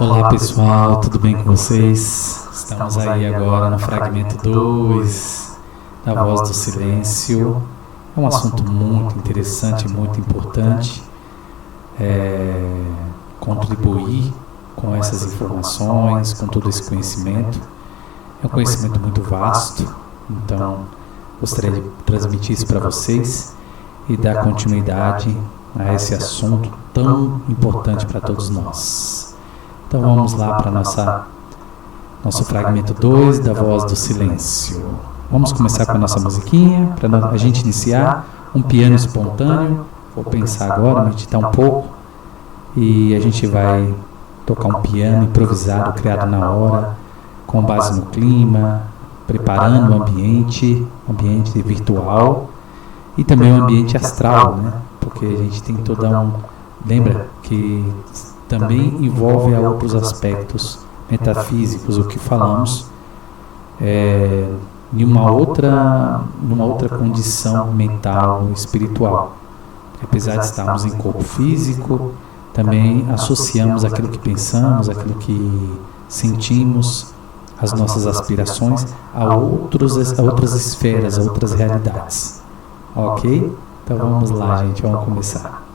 Olá pessoal, tudo bem com vocês? Estamos aí agora no fragmento 2 da Voz do Silêncio. É um assunto muito interessante, muito importante. Contribuir com essas informações, com todo esse conhecimento. É um conhecimento muito vasto, então gostaria de transmitir isso para vocês e dar continuidade a esse assunto tão importante para todos nós. Então vamos lá para nosso fragmento 2 da Voz do Silêncio. Vamos começar com a nossa musiquinha, para a gente iniciar, um piano espontâneo. Vou pensar agora, meditar um pouco, e a gente vai tocar um piano improvisado, criado na hora, com base no clima, preparando o ambiente virtual e também o ambiente astral, né? Porque a gente tem lembra que também envolve a outros aspectos metafísicos, o que falamos em numa outra condição mental, espiritual. Apesar de estarmos em corpo físico, também associamos aquilo que pensamos, aquilo que sentimos, as nossas aspirações a outras esferas, a outras realidades. Ok? Então vamos lá, gente, vamos começar.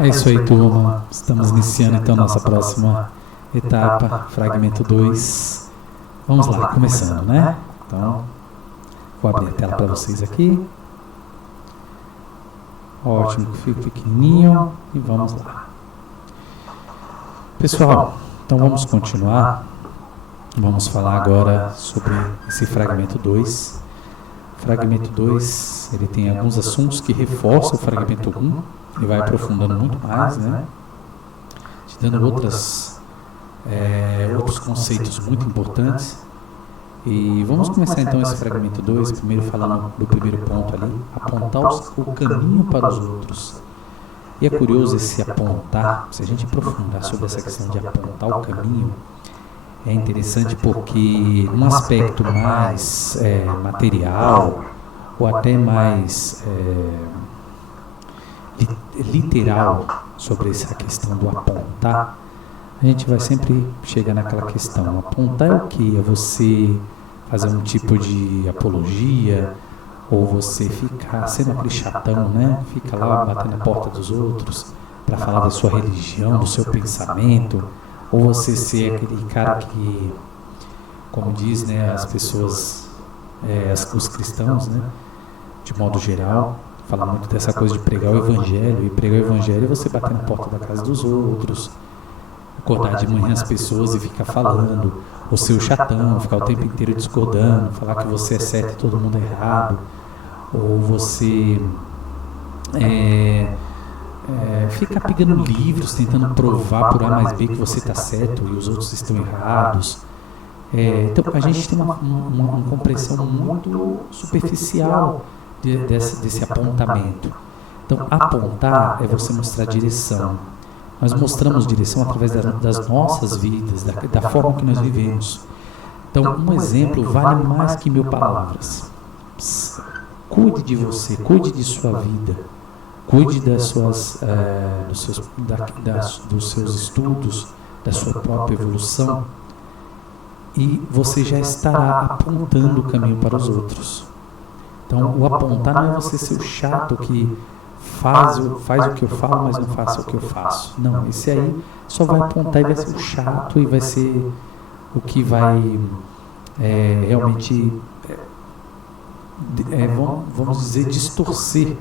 É isso aí, turma. Estamos iniciando então nossa próxima etapa, fragmento 2. Vamos lá, começando, né? Então, vou abrir a tela para vocês aqui. Ótimo, que fique pequenininho e vamos lá. Pessoal, então vamos continuar. Vamos falar agora sobre esse fragmento 2. Fragmento 2, ele tem alguns assuntos que reforçam o fragmento 1, ele vai aprofundando muito mais, né? Te dando outros conceitos muito importantes. E vamos começar então esse fragmento 2, primeiro falando do primeiro ponto ali, apontar o caminho para os outros. E é curioso esse apontar, se a gente aprofundar sobre essa questão de apontar o caminho, é interessante porque num aspecto mais material, ou até mais literal sobre essa questão do apontar, a gente vai sempre chegar naquela questão. Apontar é o que? É você fazer um tipo de apologia, ou você ficar sendo aquele chatão, né? Fica lá batendo na porta dos outros para falar da sua religião, do seu pensamento, ou você ser aquele cara que, como diz, né, as pessoas, os cristãos, né, de modo geral, fala muito dessa coisa de pregar o evangelho, e pregar o evangelho é você bater na porta da casa dos outros, acordar de manhã as pessoas e ficar falando, ou ser o chatão, ficar o tempo inteiro discordando, falar que você é certo e todo mundo é errado, ou você ficar pegando livros, tentando provar por A mais B que você está certo e os outros estão errados. Então a gente tem uma compreensão muito superficial desse apontamento. Então apontar é você mostrar direção. Nós mostramos direção através das nossas vidas, da forma que nós vivemos. Então um exemplo vale mais que 1000 palavras. Cuide de você, cuide de sua vida. Cuide dos seus estudos, da sua própria evolução, e você já estará apontando o caminho para os outros. Então, o apontar não é você ser o chato que faz o que eu falo, mas não faça o que eu faço. Não, esse aí só vai apontar e vai ser o chato, e vai ser o que vai realmente, vamos dizer, distorcer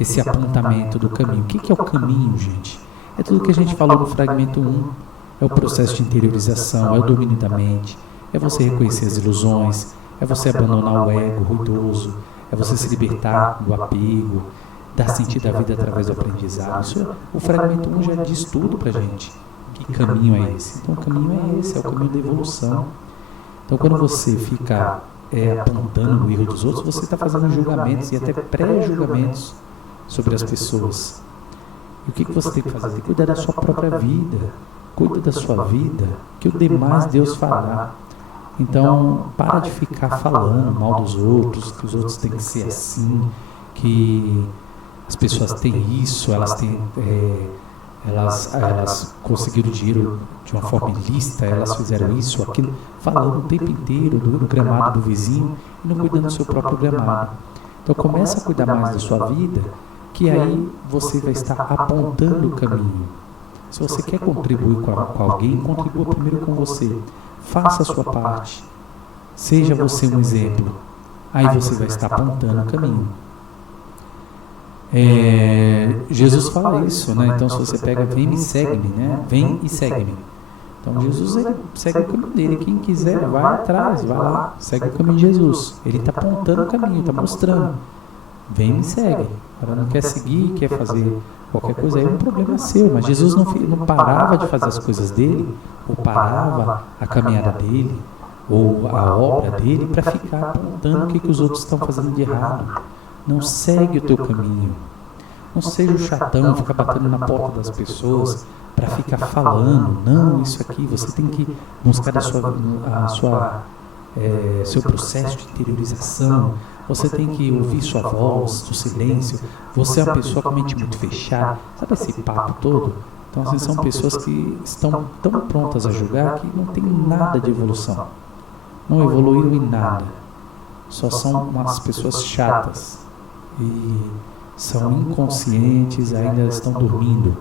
esse apontamento do caminho. O que é o caminho, gente? É tudo que a gente falou no fragmento 1. É o processo de interiorização, é o domínio da mente, é você reconhecer as ilusões, é você abandonar o ego ruidoso, é você se libertar do apego, dar sentido à vida através do aprendizado. O fragmento 1 já diz tudo pra gente. Que caminho é esse? Então o caminho é esse, é o caminho da evolução. Então quando você fica apontando o erro dos outros, você está fazendo julgamentos e até pré-julgamentos sobre as pessoas. E o que você tem que fazer? Tem que cuidar da sua própria vida. Cuida da sua vida, que o demais Deus fará. Então, para de ficar falando mal dos outros, que os outros têm que ser assim, que as pessoas têm isso, elas conseguiram dinheiro de uma forma ilícita, elas fizeram isso, aquilo, falando o tempo inteiro do gramado do vizinho e não cuidando do seu próprio gramado. Então, comece a cuidar mais da sua vida, que aí você vai estar apontando o caminho. Se você quer contribuir com alguém, contribua primeiro com você. Faça a sua parte. Seja você um exemplo. Aí você vai estar apontando o caminho. Jesus fala isso, né? Então se você pega, vem e segue-me, né? Vem e segue-me. Então Jesus, ele segue o caminho dele. Quem quiser, vai atrás, vai lá, segue o caminho de Jesus. Ele está apontando o caminho, está mostrando. Vem e me segue. Ela não quer seguir, quer fazer qualquer coisa, aí é um problema seu. Mas Jesus não parava de fazer as coisas dele, ou parava a caminhada dele, ou a obra dele, para ficar apontando o que os outros estão fazendo de errado. Não segue o teu caminho. Não seja o chatão, ficar batendo na porta das pessoas para ficar falando. Não, isso aqui, você tem que buscar seu processo de interiorização. Você tem que ouvir sua voz, do silêncio. Você é uma pessoa com a mente muito fechada. Sabe esse papo todo? Então, assim, são pessoas que estão tão prontas a julgar que não tem nada de evolução. Não evoluíram em nada. Só são umas pessoas chatas. E são inconscientes, ainda estão dormindo.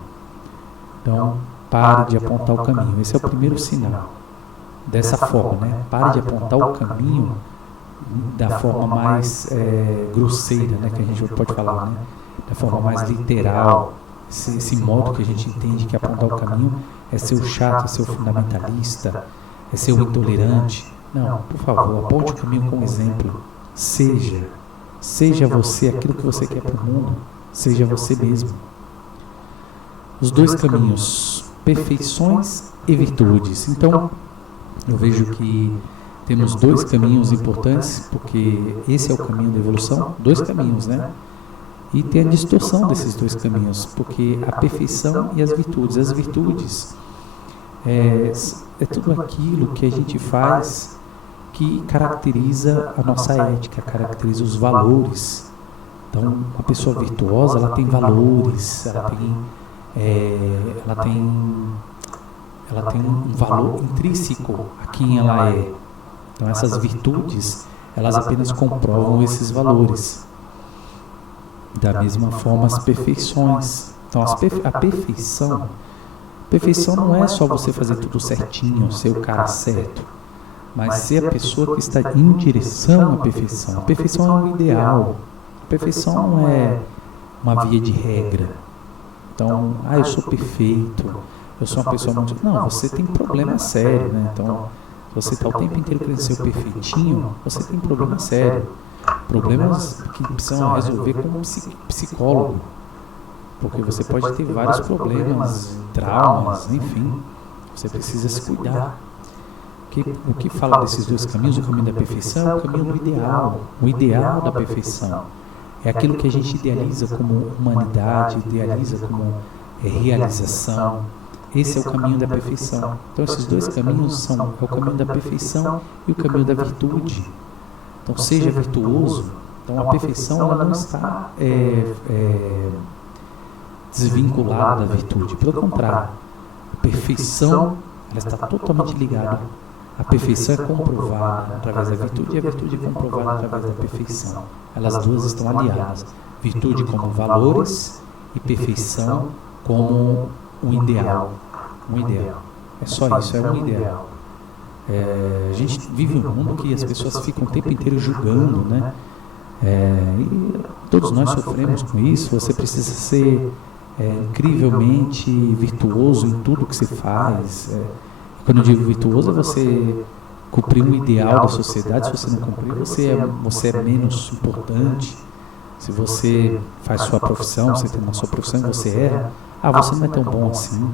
Então, pare de apontar o caminho. Esse é o primeiro sinal. Dessa forma, né? Pare de apontar o caminho da forma mais grosseira, né, que a gente pode falar, né, da forma mais literal, esse modo que a gente entende que apontar o caminho é ser o chato, é ser o fundamentalista, é ser o intolerante. Não, por favor, aponte o caminho como exemplo. Seja você aquilo que você quer para o mundo. Seja você mesmo. Os dois caminhos, perfeições e virtudes. Então, eu vejo que temos dois caminhos importantes, porque esse é o caminho da evolução, dois caminhos, né? E tem a distorção desses dois caminhos, porque a perfeição e as virtudes. As virtudes é tudo aquilo que a gente faz que caracteriza a nossa ética, caracteriza os valores. Então, a pessoa virtuosa, ela tem valores, ela tem um valor intrínseco a quem ela é. Então, essas virtudes, elas apenas comprovam esses valores. Da mesma forma, as perfeições. Então, a perfeição não é só você fazer tudo certinho, ser o cara certo, mas ser a pessoa que está em direção à perfeição. A perfeição é um ideal. A perfeição não é uma via de regra. Então, eu sou perfeito, eu sou uma pessoa muito... Não, você tem problema sério, né? Então, se você está o tempo inteiro querendo ser o perfeitinho, você tem problema sério. Problemas que precisam resolver com um psicólogo. Porque você pode ter vários problemas, traumas, enfim. Você precisa se cuidar. O que fala desses dois caminhos, o caminho da perfeição é o caminho do ideal. O ideal da perfeição é aquilo que a gente idealiza como humanidade, idealiza como realização. Esse é o caminho da perfeição. Então, esses dois caminhos são o caminho da perfeição e o caminho da virtude. Então, seja virtuoso. Então, a perfeição ela não está desvinculada da virtude. Pelo contrário, a perfeição ela está totalmente ligada. A perfeição é comprovada através da virtude e a virtude é comprovada através da perfeição. Elas duas estão aliadas. Virtude como valores e perfeição como um ideal. Um ideal. É só isso, é um ideal. A gente vive um mundo que as pessoas ficam o tempo inteiro julgando, né? E todos nós sofremos com isso. Você precisa ser incrivelmente virtuoso em tudo que você faz. Quando eu digo virtuoso, é você cumprir um ideal da sociedade. Se você não cumprir, você é menos importante. Se você faz sua profissão, você tem uma sua profissão e você erra, você não é tão bom assim.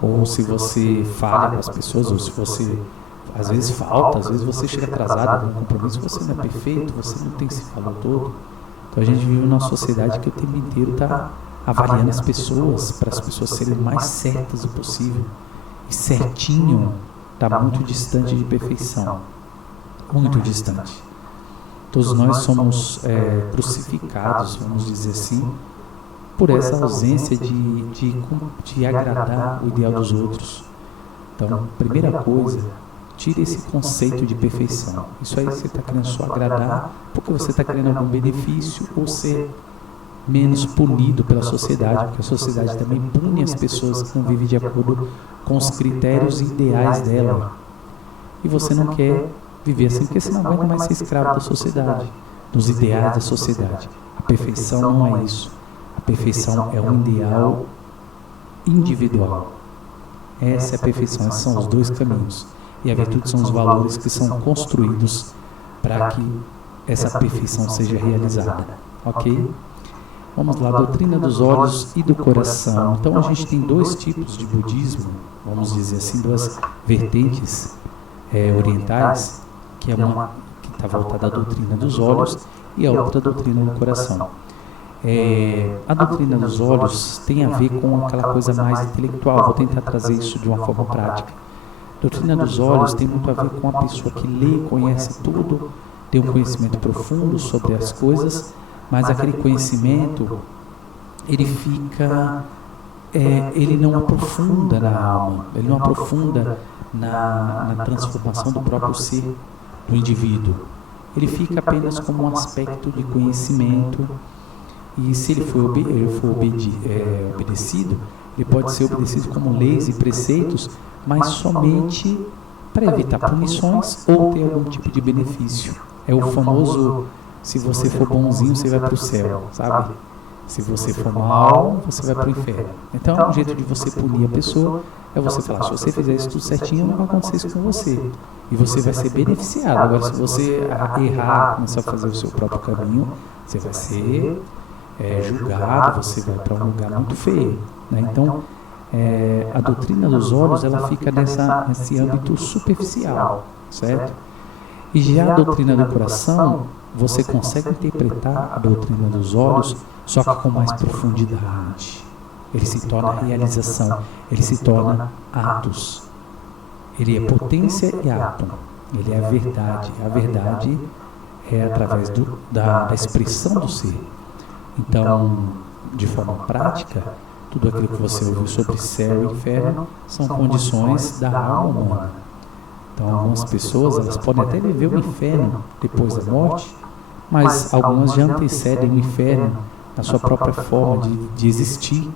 Ou se você falha com as pessoas, ou se você às vezes falta, às vezes você chega atrasado no compromisso, você não é perfeito, você não tem esse valor todo. Então a gente vive numa sociedade que o tempo inteiro está avaliando as pessoas, para as pessoas serem o mais certas o possível. E certinho está muito distante de perfeição. Muito distante. Todos nós somos crucificados, vamos dizer assim, por essa ausência de agradar o ideal dos outros. Então, primeira coisa, tire esse conceito de perfeição. Isso aí você está querendo só agradar porque você está querendo algum benefício ou ser menos punido pela sociedade, porque a sociedade também pune as pessoas que não vivem de acordo com os critérios ideais dela. E você não quer viver assim, porque você não aguenta mais ser escravo da sociedade, dos ideais da sociedade. A perfeição não é isso. A perfeição é um ideal individual. Essa é a perfeição, esses são os dois caminhos. E a virtude são os valores que são construídos para que essa perfeição seja realizada. Ok? Vamos lá, doutrina dos olhos e do coração. Então a gente tem dois tipos de budismo, vamos dizer assim, duas vertentes orientais, que é uma que está voltada à doutrina dos olhos e a outra doutrina do coração. A doutrina dos olhos tem a ver com aquela coisa mais intelectual. Vou tentar trazer isso de uma forma prática. A doutrina dos olhos tem muito a ver com a pessoa que lê, conhece tudo, tem um conhecimento profundo sobre as coisas, mas aquele conhecimento, ele fica, ele não aprofunda na alma, ele não aprofunda na transformação do próprio ser do indivíduo. Ele fica apenas como um aspecto de conhecimento, e se ele for obedecido, ele pode ser obedecido como leis e preceitos, mas somente para evitar punições ou ter algum tipo de benefício. É o famoso, se você for bonzinho, você vai para o céu, sabe? Se você for mal, você vai para o inferno. Então, um jeito de você punir a pessoa é você falar, se você fizer isso tudo certinho, não vai acontecer isso com você. E você vai ser beneficiado. Agora, se você errar, começar a fazer o seu próprio caminho, você vai ser julgado, você vai para um lugar muito feio. Né? Então, a doutrina dos olhos, ela fica nesse âmbito superficial, certo? E já a doutrina do coração, você consegue interpretar a doutrina dos olhos, só que com mais profundidade. Ele se torna realização, ele se torna atos. Ele é potência e ato. Ele é a verdade. A verdade é através da expressão do ser. Então, de forma prática, tudo aquilo que você ouviu sobre céu e inferno são condições da alma humana. Então, algumas pessoas elas podem até viver o inferno depois da morte, mas algumas já antecedem o inferno na sua própria forma de existir,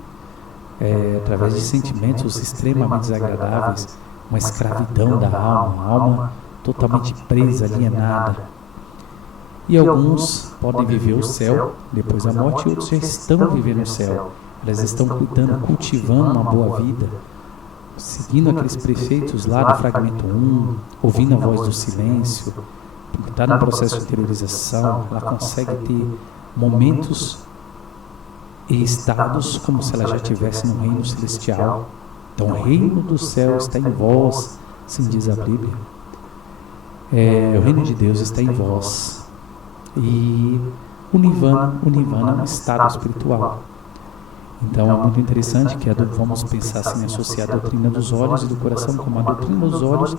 através de sentimentos extremamente desagradáveis, uma escravidão da alma, a alma totalmente presa, alienada. E alguns podem viver o céu depois da morte e outros já estão vivendo o céu. Elas estão cuidando, cultivando uma boa vida, seguindo aqueles preceitos lá do fragmento 1, ouvindo a voz do silêncio, está no processo de interiorização, ela consegue ter momentos e estados como se ela já estivesse no reino celestial. Então o reino do céu está em vós, assim diz a Bíblia. O reino de Deus está em vós. E o Nirvana é um estado espiritual. Então é muito interessante que vamos pensar assim, associar a doutrina dos olhos e do coração como a doutrina dos olhos,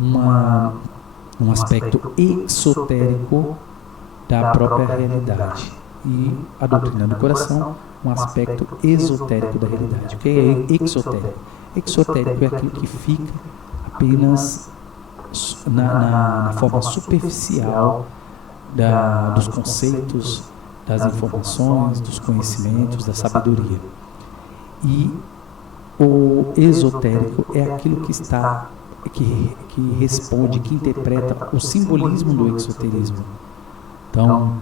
um aspecto exotérico da própria realidade, e a doutrina do coração, um aspecto esotérico da realidade. O que é exotérico? Exotérico é aquilo que fica apenas na forma superficial dos conceitos, das informações, dos conhecimentos, da sabedoria. E o esotérico é aquilo que responde, que interpreta o simbolismo do exoterismo. Então,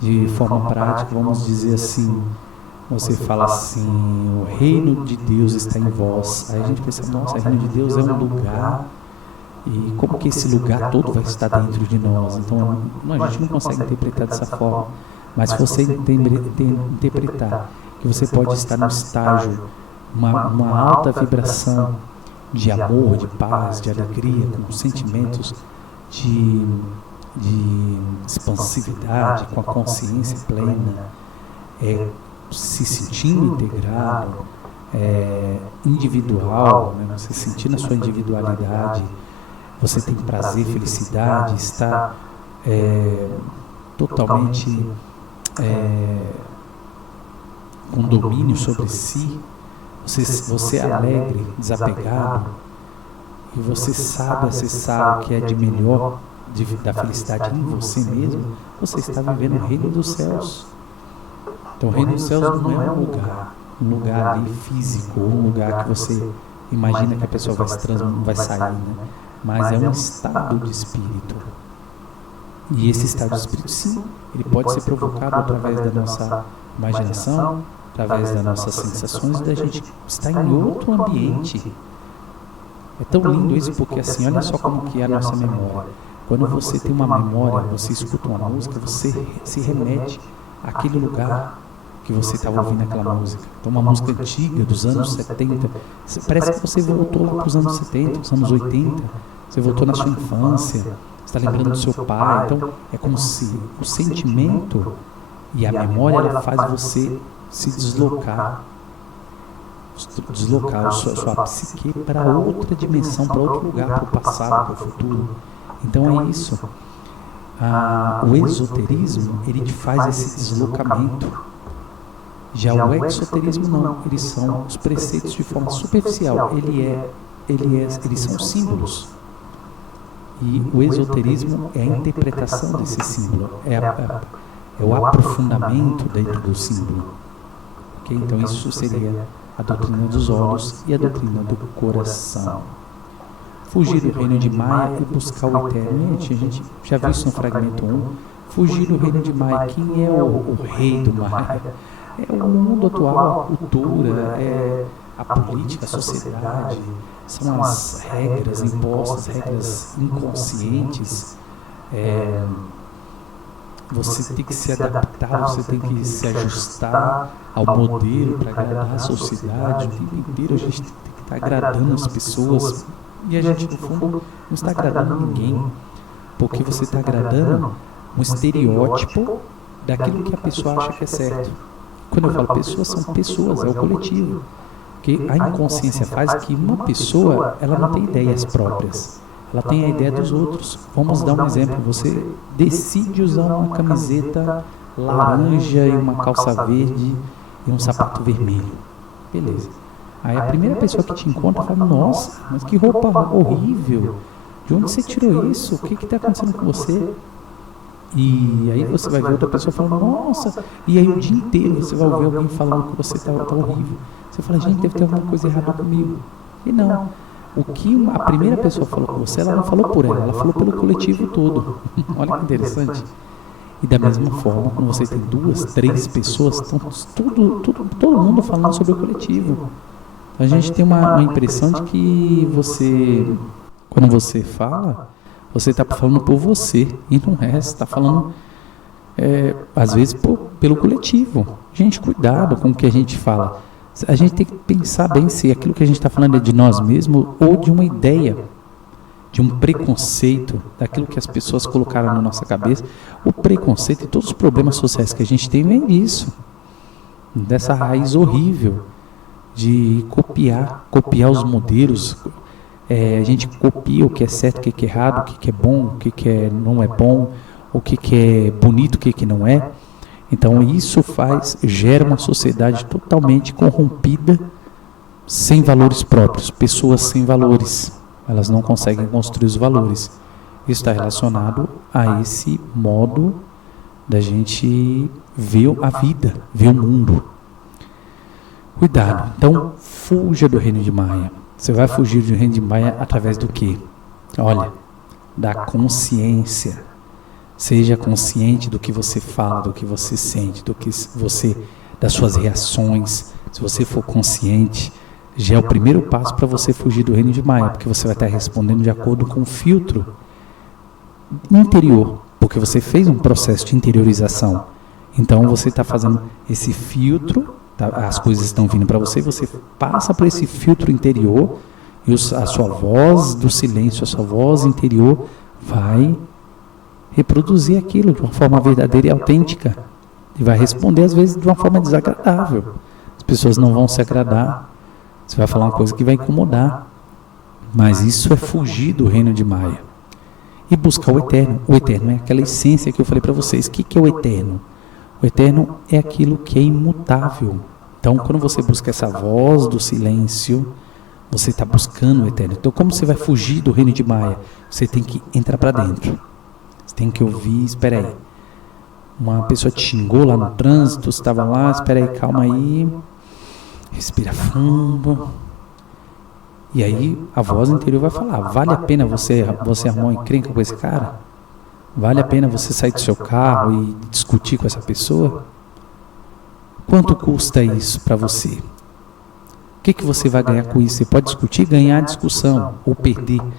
de forma prática, vamos dizer assim, você fala assim, o reino de Deus está em vós. Aí a gente pensa, nossa, o reino de Deus é um lugar, e como que esse lugar todo vai estar dentro de nós? Então, a gente não consegue interpretar dessa forma. Mas se você interpretar que você pode estar no estágio, uma alta vibração de amor, de paz, de alegria, com sentimentos de expansividade, com a consciência plena, se sentindo integrado, individual, né? Você sentindo a sua individualidade, você tem prazer, felicidade, está totalmente com domínio sobre si, você é alegre, desapegado, e você sabe acessar o que é de melhor, da felicidade em você mesmo, você está vivendo o reino dos céus. Então o reino dos céus não é um lugar ali físico, um lugar que você imagina que a pessoa vai sair, né? Mas é um estado de espírito. E esse estado de espírito, sim, ele pode ser provocado através da nossa imaginação, através das nossas sensações, da gente estar em outro ambiente. É tão lindo isso, porque assim, olha só como que é a nossa memória. Quando você tem uma memória, você escuta uma música, você se remete àquele lugar que você estava ouvindo aquela música. Então, uma música antiga, dos anos 70, parece que você voltou lá para os anos 70, os anos 80, você voltou na sua infância, você está lembrando do seu pai. Então, é como se o sentimento e a memória ela faz você se deslocar a sua psique para outra dimensão, para outro lugar, para o passado, para o futuro. Então é isso. O esoterismo, ele faz esse deslocamento. Já o exoterismo não, eles são os preceitos de forma superficial, eles são símbolos. E o esoterismo é a interpretação desse símbolo, é o aprofundamento dentro do símbolo. Okay? Então isso seria a doutrina dos olhos e a doutrina do coração. Fugir do reino de Maia e buscar o eterno. Gente, a gente já viu isso no fragmento 1. Fugir do reino de Maia. Quem é o rei do Maia? É o mundo atual, a cultura, a política, a sociedade, são as regras impostas, regras inconscientes. Você tem que se adaptar, você tem que se ajustar ao modelo para agradar a sociedade. O tempo inteiro a gente tem que estar agradando as pessoas, e a gente, no fundo, não está agradando ninguém, porque você está agradando um estereótipo daquilo que a pessoa acha que é certo. Quando eu falo pessoas, são pessoas, é o coletivo. Porque a inconsciência faz que uma pessoa, ela não tem ideias próprias, ela tem a ideia dos outros. Vamos dar um exemplo: você decide usar uma camiseta laranja e uma calça verde e um sapato vermelho. Beleza. Aí a primeira pessoa que te encontra fala: nossa, mas que roupa horrível, de onde você tirou isso? O que está acontecendo com você? E aí você vai ver outra pessoa falando: nossa, e aí o dia inteiro você vai ouvir alguém falando que você está horrível. Você fala: gente, deve ter alguma coisa errada comigo. E não. O que a primeira pessoa falou com você, ela não falou por ela falou pelo coletivo todo. Olha que interessante. E da mesma forma, quando você tem 2, 3 pessoas, estão todo mundo falando sobre o coletivo. Então a gente tem uma impressão de que você, quando você fala, você está falando por você, e não é, você está falando, às vezes, pelo coletivo. Gente, cuidado com o que a gente fala. A gente tem que pensar bem se aquilo que a gente está falando é de nós mesmos ou de uma ideia, de um preconceito, daquilo que as pessoas colocaram na nossa cabeça. O preconceito e todos os problemas sociais que a gente tem vem disso, dessa raiz horrível de copiar os modelos. A gente copia o que é certo, o que é errado, o que é bom, o que não é bom, o que é bonito, o que não é. Então isso gera uma sociedade totalmente corrompida, sem valores próprios, pessoas sem valores. Elas não conseguem construir os valores. Isso está relacionado a esse modo da gente ver a vida, ver o mundo. Cuidado. Então, fuja do reino de Maia. Você vai fugir do reino de Maia através do quê? Olha, da consciência. Seja consciente do que você fala, do que você sente, das suas reações. Se você for consciente, já é o primeiro passo para você fugir do reino de Maia, porque você vai estar respondendo de acordo com o filtro interior, porque você fez um processo de interiorização. Então você está fazendo esse filtro, as coisas estão vindo para você passa por esse filtro interior e a sua voz do silêncio, a sua voz interior vai reproduzir aquilo de uma forma verdadeira e autêntica e vai responder às vezes de uma forma desagradável. As pessoas não vão se agradar, você vai falar uma coisa que vai incomodar, mas isso é fugir do reino de Maia e buscar o eterno. O eterno é aquela essência que eu falei para vocês. O que é o eterno? O eterno é aquilo que é imutável. Então, quando você busca essa voz do silêncio, você está buscando o eterno. Então, como você vai fugir do reino de Maia? Você tem que entrar para dentro. Você tem que ouvir, espera aí. Uma pessoa te xingou lá no trânsito, você estava lá, espera aí, calma aí. Respira fundo. E aí, a voz interior vai falar: vale a pena você arrumar uma encrenca com esse cara? Vale a pena você sair do seu carro e discutir com essa pessoa? Quanto custa isso para você? O que você vai ganhar com isso? Você pode discutir, ganhar a discussão ou perder. O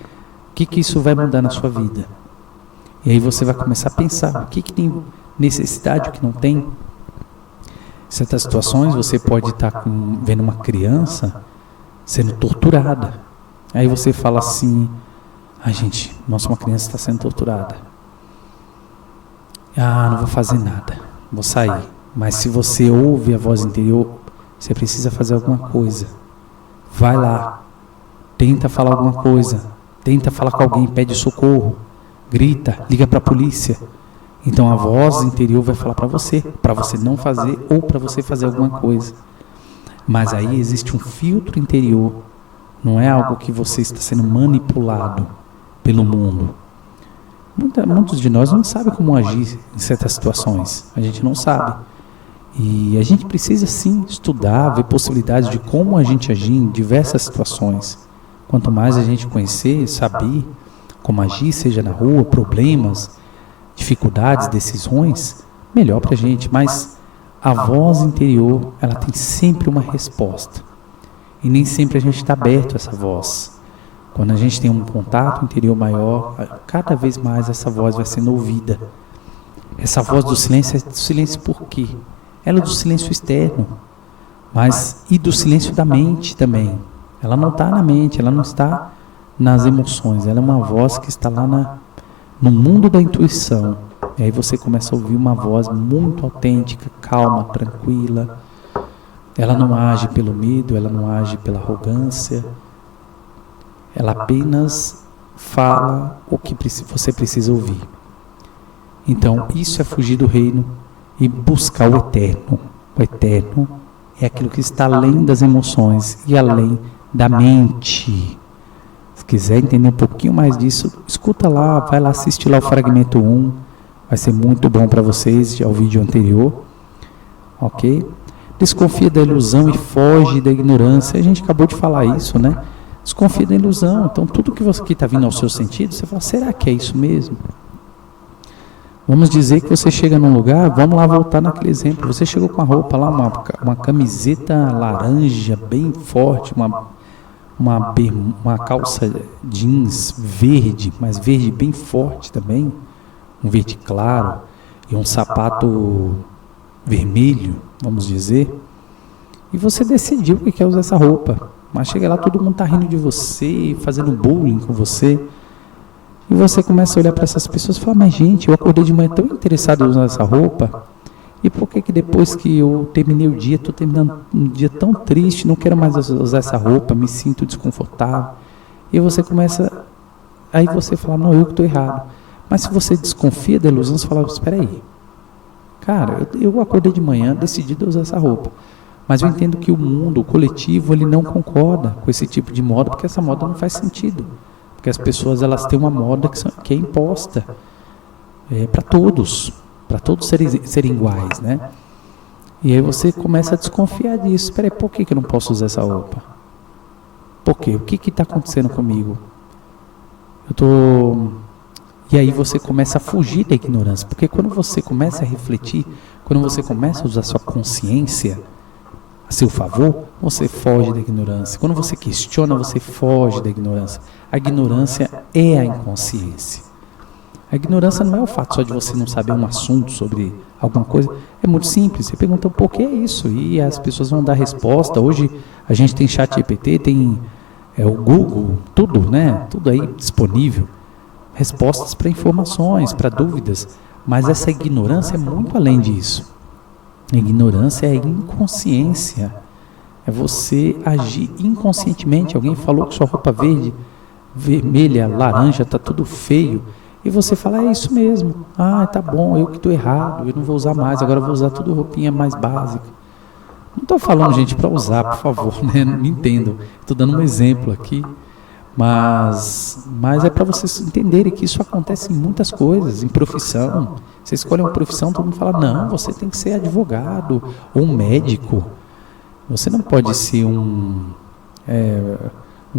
que isso vai mudar na sua vida? E aí você vai começar a pensar: o que tem necessidade, o que não tem? Em certas situações você pode estar vendo uma criança sendo torturada. Aí você fala assim: gente, nossa, uma criança está sendo torturada. Não vou fazer nada, vou sair. Mas se você ouve a voz interior, você precisa fazer alguma coisa. Vai lá, tenta falar alguma coisa, tenta falar com alguém, pede socorro, grita, liga para a polícia. Então a voz interior vai falar para você não fazer ou para você fazer alguma coisa. Mas aí existe um filtro interior, não é algo que você está sendo manipulado pelo mundo. Muitos de nós não sabem como agir em certas situações, a gente não sabe. E a gente precisa sim estudar, ver possibilidades de como a gente agir em diversas situações. Quanto mais a gente conhecer, saber como agir, seja na rua, problemas, dificuldades, decisões, melhor para a gente. Mas a voz interior, ela tem sempre uma resposta. E nem sempre a gente está aberto a essa voz. Quando a gente tem um contato interior maior, cada vez mais essa voz vai sendo ouvida. Essa voz do silêncio é do silêncio por quê? Ela é do silêncio externo, mas e do silêncio da mente também. Ela não está na mente, ela não está nas emoções, ela é uma voz que está lá no mundo da intuição. E aí você começa a ouvir uma voz muito autêntica, calma, tranquila. Ela não age pelo medo, ela não age pela arrogância. Ela apenas fala o que você precisa ouvir. Então, isso é fugir do reino e buscar o eterno. O eterno é aquilo que está além das emoções e além da mente. Se quiser entender um pouquinho mais disso, escuta lá, vai lá, assiste lá o fragmento 1. Vai ser muito bom para vocês, já o vídeo anterior. Ok? Desconfia da ilusão e foge da ignorância. A gente acabou de falar isso, né? Desconfia da ilusão. Então, tudo que está vindo ao seu sentido, você fala, será que é isso mesmo? Vamos dizer que você chega num lugar, vamos lá voltar naquele exemplo. Você chegou com a roupa lá, uma camiseta laranja bem forte, uma calça jeans verde, mas verde bem forte também, um verde claro, e um sapato vermelho, vamos dizer. E você decidiu que quer usar essa roupa. Mas chega lá, todo mundo está rindo de você, fazendo bullying com você. E você começa a olhar para essas pessoas e fala, mas gente, eu acordei de manhã tão interessado em usar essa roupa, e por que depois que eu terminei o dia, estou terminando um dia tão triste, não quero mais usar essa roupa, me sinto desconfortável. E você começa, aí você fala, não, eu que estou errado. Mas se você desconfia da ilusão, você fala, espera aí, cara, eu acordei de manhã, decidido a usar essa roupa. Mas eu entendo que o mundo, o coletivo, ele não concorda com esse tipo de moda, porque essa moda não faz sentido. Porque as pessoas, elas têm uma moda que é imposta para todos serem iguais, né? E aí você começa a desconfiar disso. Espera aí, por que eu não posso usar essa roupa? Por quê? O que está acontecendo comigo? E aí você começa a fugir da ignorância, porque quando você começa a refletir, quando você começa a usar sua consciência a seu favor, você foge da ignorância. Quando você questiona, você foge da ignorância. A ignorância é a inconsciência. A ignorância não é o fato só de você não saber um assunto sobre alguma coisa. É muito simples. Você pergunta por que é isso e as pessoas vão dar resposta. Hoje a gente tem ChatGPT, tem o Google, tudo, né? Tudo aí disponível. Respostas para informações, para dúvidas. Mas essa ignorância é muito além disso. A ignorância é inconsciência. É você agir inconscientemente. Alguém falou que sua roupa verde, vermelha, laranja, está tudo feio. E você fala, é isso mesmo. Ah, tá bom, eu que estou errado, eu não vou usar mais, agora eu vou usar tudo roupinha mais básica. Não estou falando, gente, para usar, por favor, né? Não me entendam. Estou dando um exemplo aqui. Mas é para vocês entenderem que isso acontece em muitas coisas, em profissão. Você escolhe uma profissão, todo mundo fala, não, você tem que ser advogado ou um médico. Você não pode ser um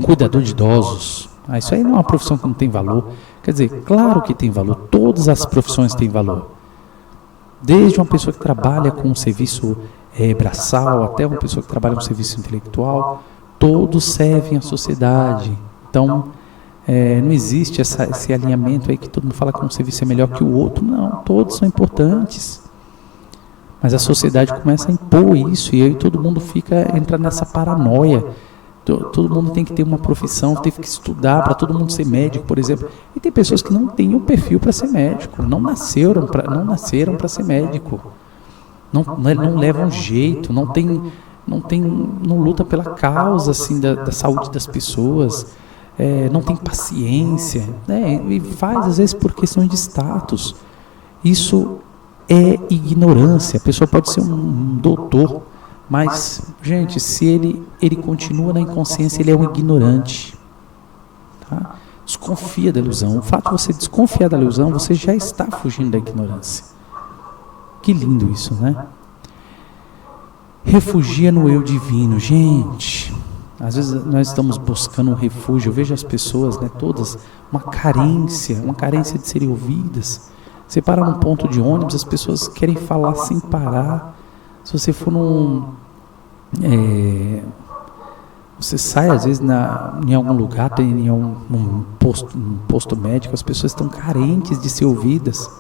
cuidador de idosos. Isso aí não é uma profissão que não tem valor. Quer dizer, claro que tem valor, todas as profissões têm valor. Desde uma pessoa que trabalha com um serviço braçal, até uma pessoa que trabalha com um serviço intelectual, todos servem à sociedade. Então, não existe esse alinhamento aí que todo mundo fala que um serviço é melhor que o outro. Não, todos são importantes. Mas a sociedade começa a impor isso e aí todo mundo entra nessa paranoia. Todo mundo tem que ter uma profissão, tem que estudar para todo mundo ser médico, por exemplo. E tem pessoas que não têm o perfil para ser médico, não nasceram para ser médico. Não levam jeito, não luta pela causa assim, da saúde das pessoas. Não tem paciência, e faz às vezes por questão de status. Isso é ignorância. A pessoa pode ser um doutor, mas, gente, se ele continua na inconsciência, ele é um ignorante. Tá? Desconfia da ilusão. O fato de você desconfiar da ilusão, você já está fugindo da ignorância. Que lindo isso, né? Refugia no eu divino. Gente, às vezes nós estamos buscando um refúgio. Eu vejo as pessoas, né, todas, uma carência de serem ouvidas. Você para num ponto de ônibus, as pessoas querem falar sem parar. Se você for você sai às vezes em algum lugar, tem um posto médico, as pessoas estão carentes de ser ouvidas.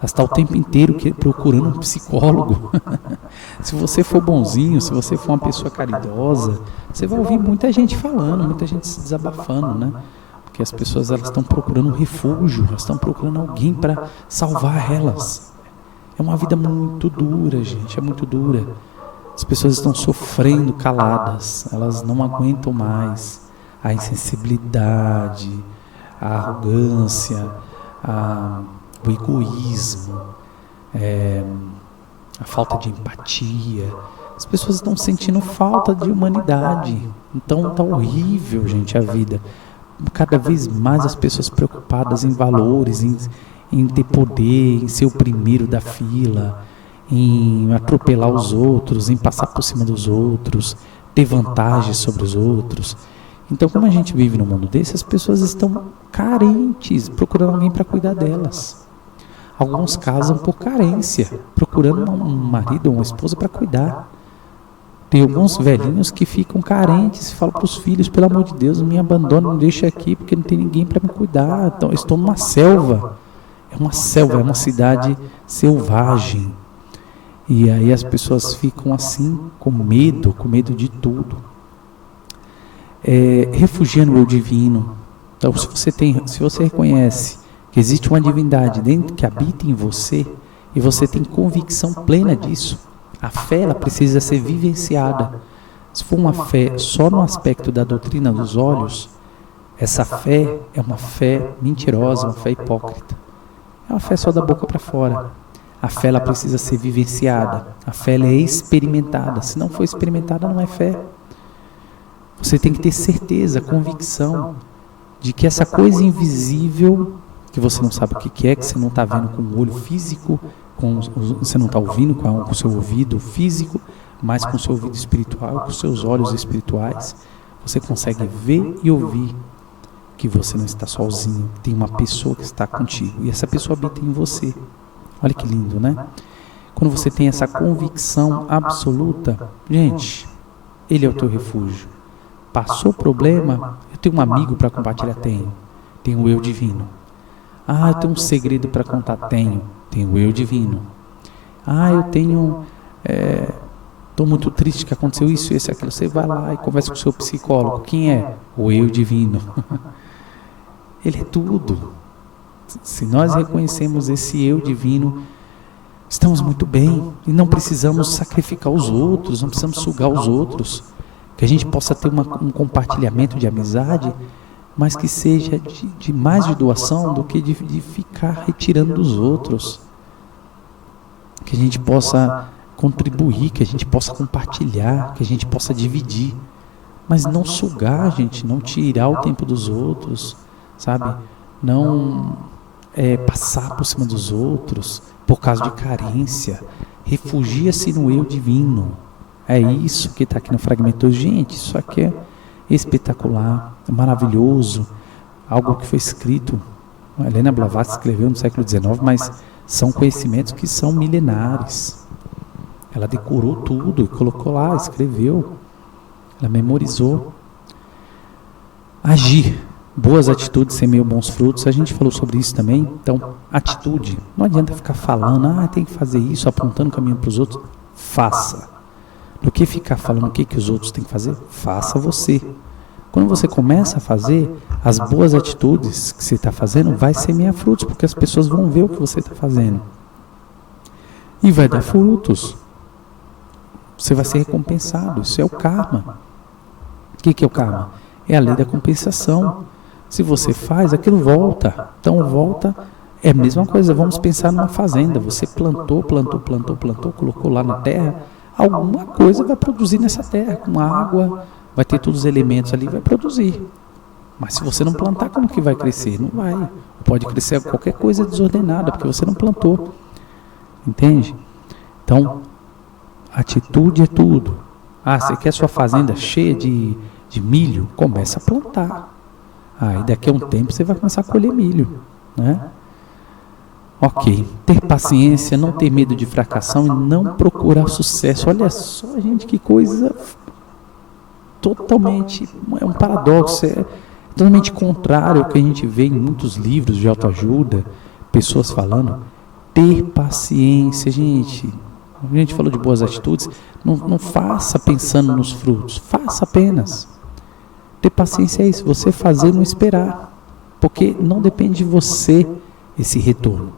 Elas estão o tempo inteiro procurando um psicólogo. Se você for bonzinho, se você for uma pessoa caridosa, você vai ouvir muita gente falando, muita gente se desabafando, né? Porque as pessoas elas estão procurando um refúgio, elas estão procurando alguém para salvar elas. É uma vida muito dura, gente, é muito dura. As pessoas estão sofrendo caladas, elas não aguentam mais a insensibilidade, a arrogância, o egoísmo, a falta de empatia. As pessoas estão sentindo falta de humanidade. Então está horrível, gente, a vida. Cada vez mais as pessoas preocupadas em valores, em ter poder, em ser o primeiro da fila, em atropelar os outros, em passar por cima dos outros, ter vantagens sobre os outros. Então, como a gente vive num mundo desse, as pessoas estão carentes, procurando alguém para cuidar delas. Alguns casam por carência, procurando um marido ou uma esposa para cuidar. Tem alguns velhinhos que ficam carentes e falam para os filhos, pelo amor de Deus, me abandona, me deixa aqui, porque não tem ninguém para me cuidar. Então, eu estou numa selva. É uma selva, é uma cidade selvagem. E aí as pessoas ficam assim, com medo de tudo. Refugiando o eu divino. Então, se você reconhece que existe uma divindade dentro que habita em você, e você tem convicção plena disso, a fé ela precisa ser vivenciada. Se for uma fé só no aspecto da doutrina dos olhos, essa fé é uma fé mentirosa, uma fé hipócrita. É uma fé só da boca para fora. A fé ela precisa ser vivenciada. A fé ela é experimentada. Se não for experimentada, não é fé. Você tem que ter certeza, convicção de que essa coisa invisível, que você não sabe o que é, que você não está vendo com o olho físico, você não está ouvindo com o seu ouvido físico, mas com o seu ouvido espiritual, com os seus olhos espirituais, você consegue ver e ouvir que você não está sozinho, que tem uma pessoa que está contigo, e essa pessoa habita em você. Olha que lindo, né? Quando você tem essa convicção absoluta, gente, Ele é o teu refúgio. Passou o problema, eu tenho um amigo para compartilhar, tenho o eu divino. Eu tenho um segredo para contar, tenho o eu divino. Eu tenho, estou muito triste que aconteceu isso, esse, aquilo. Você vai lá e conversa com o seu psicólogo. Quem é? O eu divino. Ele é tudo. Se nós reconhecemos esse eu divino, estamos muito bem e não precisamos sacrificar os outros, não precisamos sugar os outros, que a gente possa ter um compartilhamento de amizade, mas que seja de mais de doação do que de ficar retirando dos outros, que a gente possa contribuir, que a gente possa compartilhar, que a gente possa dividir, mas não sugar, gente, não tirar o tempo dos outros, sabe? Não passar por cima dos outros por causa de carência. Refugia-se no eu divino. É isso que está aqui no fragmento. Gente, isso aqui é espetacular, é maravilhoso, algo que foi escrito, a Helena Blavatsky escreveu no século XIX, mas são conhecimentos que são milenares. Ela decorou tudo e colocou lá, escreveu, ela memorizou. Agir. Boas atitudes semeiam bons frutos, a gente falou sobre isso também. Então, atitude, não adianta ficar falando, tem que fazer isso, apontando o caminho para os outros. Faça. Do que ficar falando o que os outros têm que fazer, faça você. Quando você começa a fazer, as boas atitudes que você está fazendo vai semear frutos, porque as pessoas vão ver o que você está fazendo. E vai dar frutos. Você vai ser recompensado, isso é o karma. O que é o karma? É a lei da compensação. Se você faz, aquilo volta. Então volta, é a mesma coisa. Vamos pensar numa fazenda. Você plantou, colocou lá na terra. Alguma coisa vai produzir nessa terra. Com água, vai ter todos os elementos ali, vai produzir. Mas se você não plantar, como que vai crescer? Não vai. Pode crescer qualquer coisa desordenada, porque você não plantou. Entende? Então, atitude é tudo. Você quer sua fazenda cheia de milho? Começa a plantar. E daqui a um tempo você vai começar a colher milho, né? Ok, ter paciência, não ter medo de fracassar e não procurar sucesso. Olha só, gente, que coisa totalmente, é um paradoxo, é totalmente contrário ao que a gente vê em muitos livros de autoajuda, pessoas falando. Ter paciência, gente. A gente falou de boas atitudes, não faça pensando nos frutos, faça apenas. Ter paciência é isso, você fazer e não esperar, porque não depende de você esse retorno.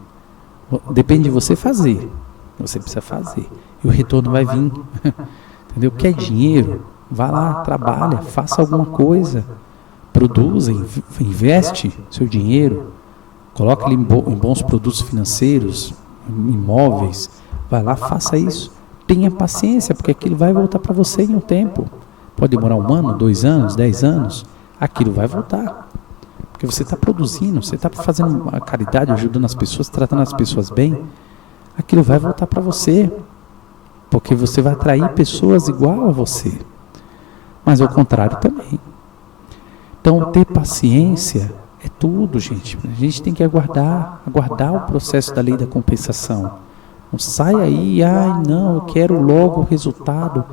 Depende de você fazer, você precisa fazer, e o retorno vai vir, entendeu? Quer dinheiro? Vá lá, trabalha, faça alguma coisa, produza, investe seu dinheiro, coloque ele em bons produtos financeiros, imóveis, vai lá, faça isso, tenha paciência, porque aquilo vai voltar para você em um tempo, pode demorar 1 ano, 2 anos, 10 anos, aquilo vai voltar. Porque você está produzindo, você está fazendo uma caridade, ajudando as pessoas, tratando as pessoas bem, aquilo vai voltar para você, porque você vai atrair pessoas igual a você, mas ao contrário também. Então, ter paciência é tudo, gente. A gente tem que aguardar o processo da lei da compensação. Não sai aí, não, eu quero logo o resultado.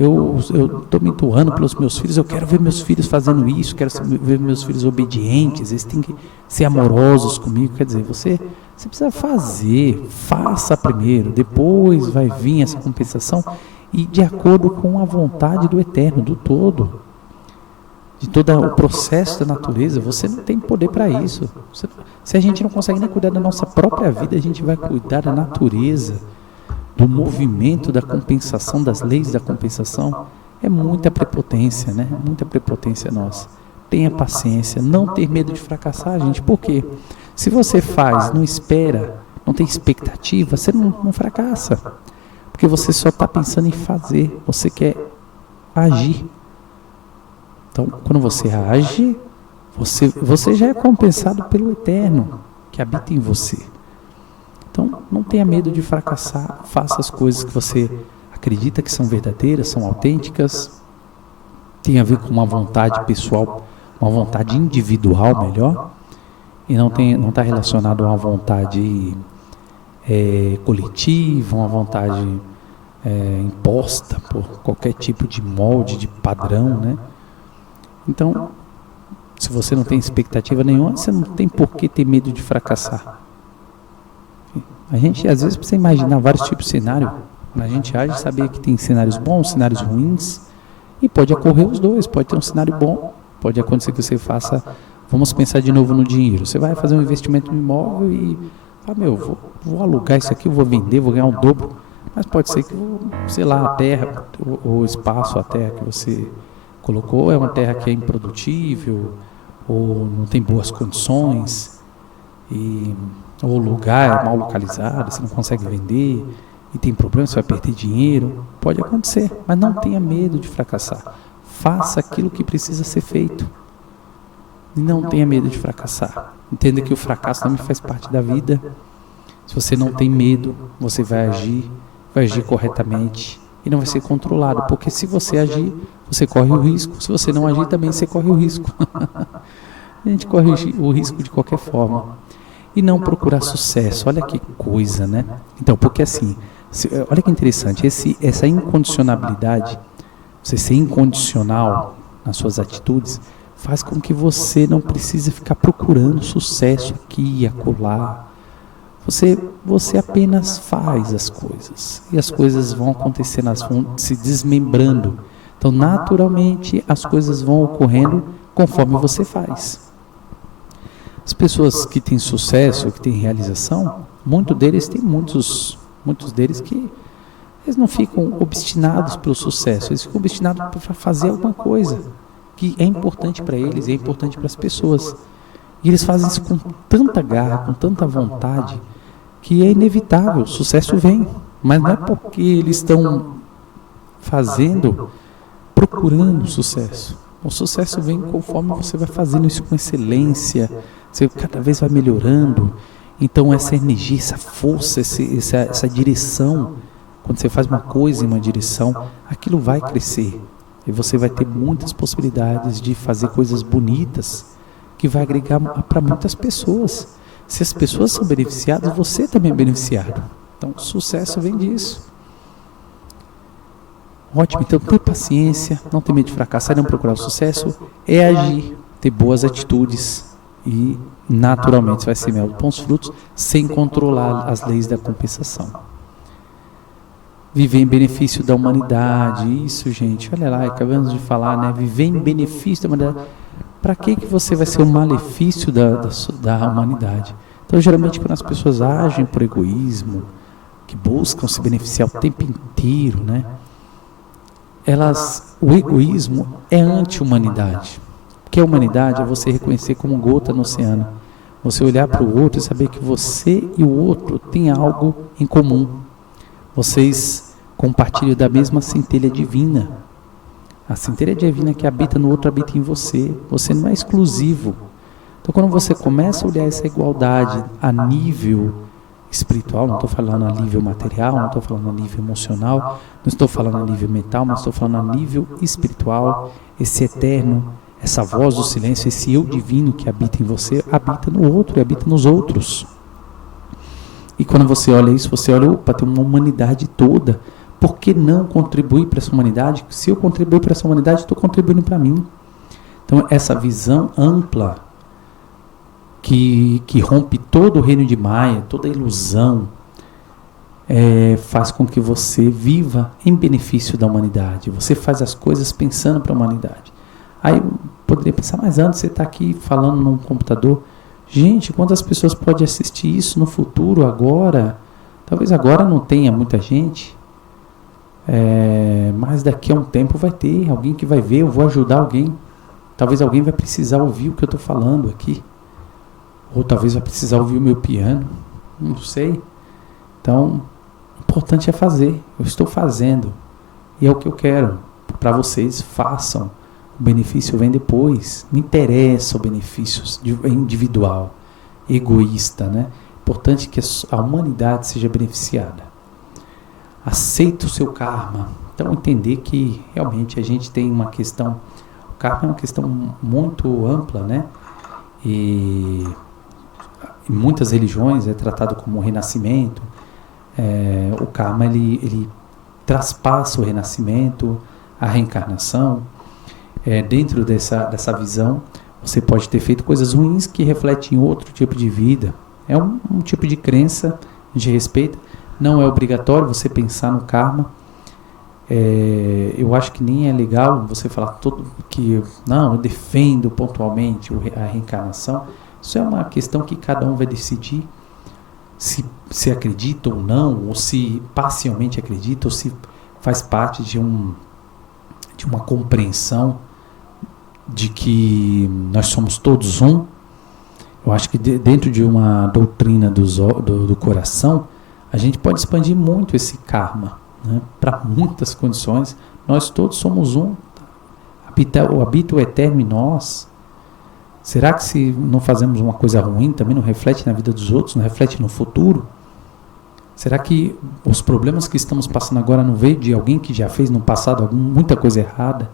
Eu estou me doando pelos meus filhos, eu quero ver meus filhos fazendo isso, quero ver meus filhos obedientes, eles têm que ser amorosos comigo. Quer dizer, você precisa fazer, faça primeiro, depois vai vir essa compensação, e de acordo com a vontade do Eterno, do todo, de todo o processo da natureza. Você não tem poder para isso. Se a gente não consegue nem cuidar da nossa própria vida, a gente vai cuidar da natureza, do movimento da compensação, das leis da compensação. É muita prepotência, né? Muita prepotência nossa. Tenha paciência, não ter medo de fracassar, gente. Por quê? Se você faz, não espera, não tem expectativa, você não fracassa. Porque você só está pensando em fazer, você quer agir. Então, quando você age, você já é compensado pelo Eterno que habita em você. Então, não tenha medo de fracassar, faça as coisas que você acredita que são verdadeiras, são autênticas, tem a ver com uma vontade pessoal, uma vontade individual melhor, e não está relacionado a uma vontade coletiva, uma vontade imposta por qualquer tipo de molde, de padrão, né? Então, se você não tem expectativa nenhuma, você não tem por que ter medo de fracassar. A gente, às vezes, precisa imaginar vários tipos de cenário. A gente age e saber que tem cenários bons, cenários ruins, e pode ocorrer os dois. Pode ter um cenário bom, pode acontecer que você faça, vamos pensar de novo no dinheiro. Você vai fazer um investimento no imóvel e fala, vou alugar isso aqui, vou vender, vou ganhar um dobro. Mas pode ser que, sei lá, a terra, o espaço, a terra que você colocou é uma terra que é improdutível, ou não tem boas condições, ou o lugar é mal localizado, você não consegue vender, e tem problema, você vai perder dinheiro. Pode acontecer, mas não tenha medo de fracassar. Faça aquilo que precisa ser feito. E não tenha medo de fracassar. Entenda que o fracasso também faz parte da vida. Se você não tem medo, você vai agir corretamente e não vai ser controlado, porque se você agir, você corre o risco. Se você não agir também, você corre o risco. A gente corre o risco de qualquer forma. E não procurar sucesso. Olha que coisa, né? Então, porque assim, olha que interessante, essa incondicionabilidade, você ser incondicional nas suas atitudes, faz com que você não precise ficar procurando sucesso aqui e acolá. Você apenas faz as coisas, e as coisas vão acontecendo, elas vão se desmembrando. Então, naturalmente, as coisas vão ocorrendo conforme você faz. As pessoas que têm sucesso, que têm realização, muitos deles que eles não ficam obstinados pelo sucesso, eles ficam obstinados para fazer alguma coisa que é importante para eles, é importante para as pessoas. E eles fazem isso com tanta garra, com tanta vontade, que é inevitável, o sucesso vem. Mas não é porque eles estão procurando sucesso. O sucesso vem conforme você vai fazendo isso com excelência, você cada vez vai melhorando. Então essa energia, essa força, essa direção, quando você faz uma coisa em uma direção, aquilo vai crescer. E você vai ter muitas possibilidades de fazer coisas bonitas, que vai agregar para muitas pessoas. Se as pessoas são beneficiadas, você também é beneficiado. Então, sucesso vem disso. Ótimo, então ter paciência, não ter medo de fracassar, não procurar o sucesso, é agir, ter boas atitudes e naturalmente você vai ser mel de bons frutos sem controlar as leis da compensação. Viver em benefício da humanidade, isso gente, olha lá, acabamos de falar, né? Viver em benefício da humanidade. Para que você vai ser o malefício da humanidade? Então, geralmente, quando as pessoas agem por egoísmo, que buscam se beneficiar o tempo inteiro, né? O egoísmo é anti-humanidade. Porque a humanidade é você reconhecer como gota no oceano. Você olhar para o outro e saber que você e o outro têm algo em comum. Vocês compartilham da mesma centelha divina. A centelha divina que habita no outro habita em você. Você não é exclusivo. Então, quando você começa a olhar essa igualdade a nível espiritual, não estou falando a nível material, não estou falando a nível emocional, não estou falando a nível mental, mas estou falando a nível espiritual, esse eterno, essa voz do silêncio, esse eu divino que habita em você, habita no outro e habita nos outros. E quando você olha isso, você olha, opa, tem uma humanidade toda, por que não contribuir para essa humanidade? Se eu contribuir para essa humanidade, estou contribuindo para mim. Então, essa visão ampla, que rompe todo o reino de Maia, toda a ilusão, faz com que você viva em benefício da humanidade. Você faz as coisas pensando para a humanidade. Aí eu poderia pensar, mas antes você está aqui falando num computador. Gente, quantas pessoas podem assistir isso no futuro, agora? Talvez agora não tenha muita gente, mas daqui a um tempo vai ter alguém que vai ver, eu vou ajudar alguém. Talvez alguém vai precisar ouvir o que eu estou falando aqui. Ou talvez vai precisar ouvir o meu piano, não sei. Então, o importante é fazer. Eu estou fazendo. E é o que eu quero. Para vocês, façam. O benefício vem depois. Não interessa o benefício individual, egoísta, né? Importante que a humanidade seja beneficiada. Aceita o seu karma. Então, entender que realmente a gente tem uma questão... O karma é uma questão muito ampla, né? E... em muitas religiões é tratado como renascimento. O karma ele traspassa o renascimento, a reencarnação. Dentro dessa visão, você pode ter feito coisas ruins que refletem outro tipo de vida. É um tipo de crença, a gente respeita. Não é obrigatório você pensar no karma. Eu acho que nem é legal você falar que não, eu defendo pontualmente a reencarnação. Isso é uma questão que cada um vai decidir se acredita ou não, ou se parcialmente acredita, ou se faz parte de uma compreensão de que nós somos todos um. Eu acho que dentro de uma doutrina do coração, a gente pode expandir muito esse karma, né, para muitas condições. Nós todos somos um. Habita o eterno em nós. Será que se não fazemos uma coisa ruim, também não reflete na vida dos outros, não reflete no futuro? Será que os problemas que estamos passando agora não veio de alguém que já fez no passado muita coisa errada,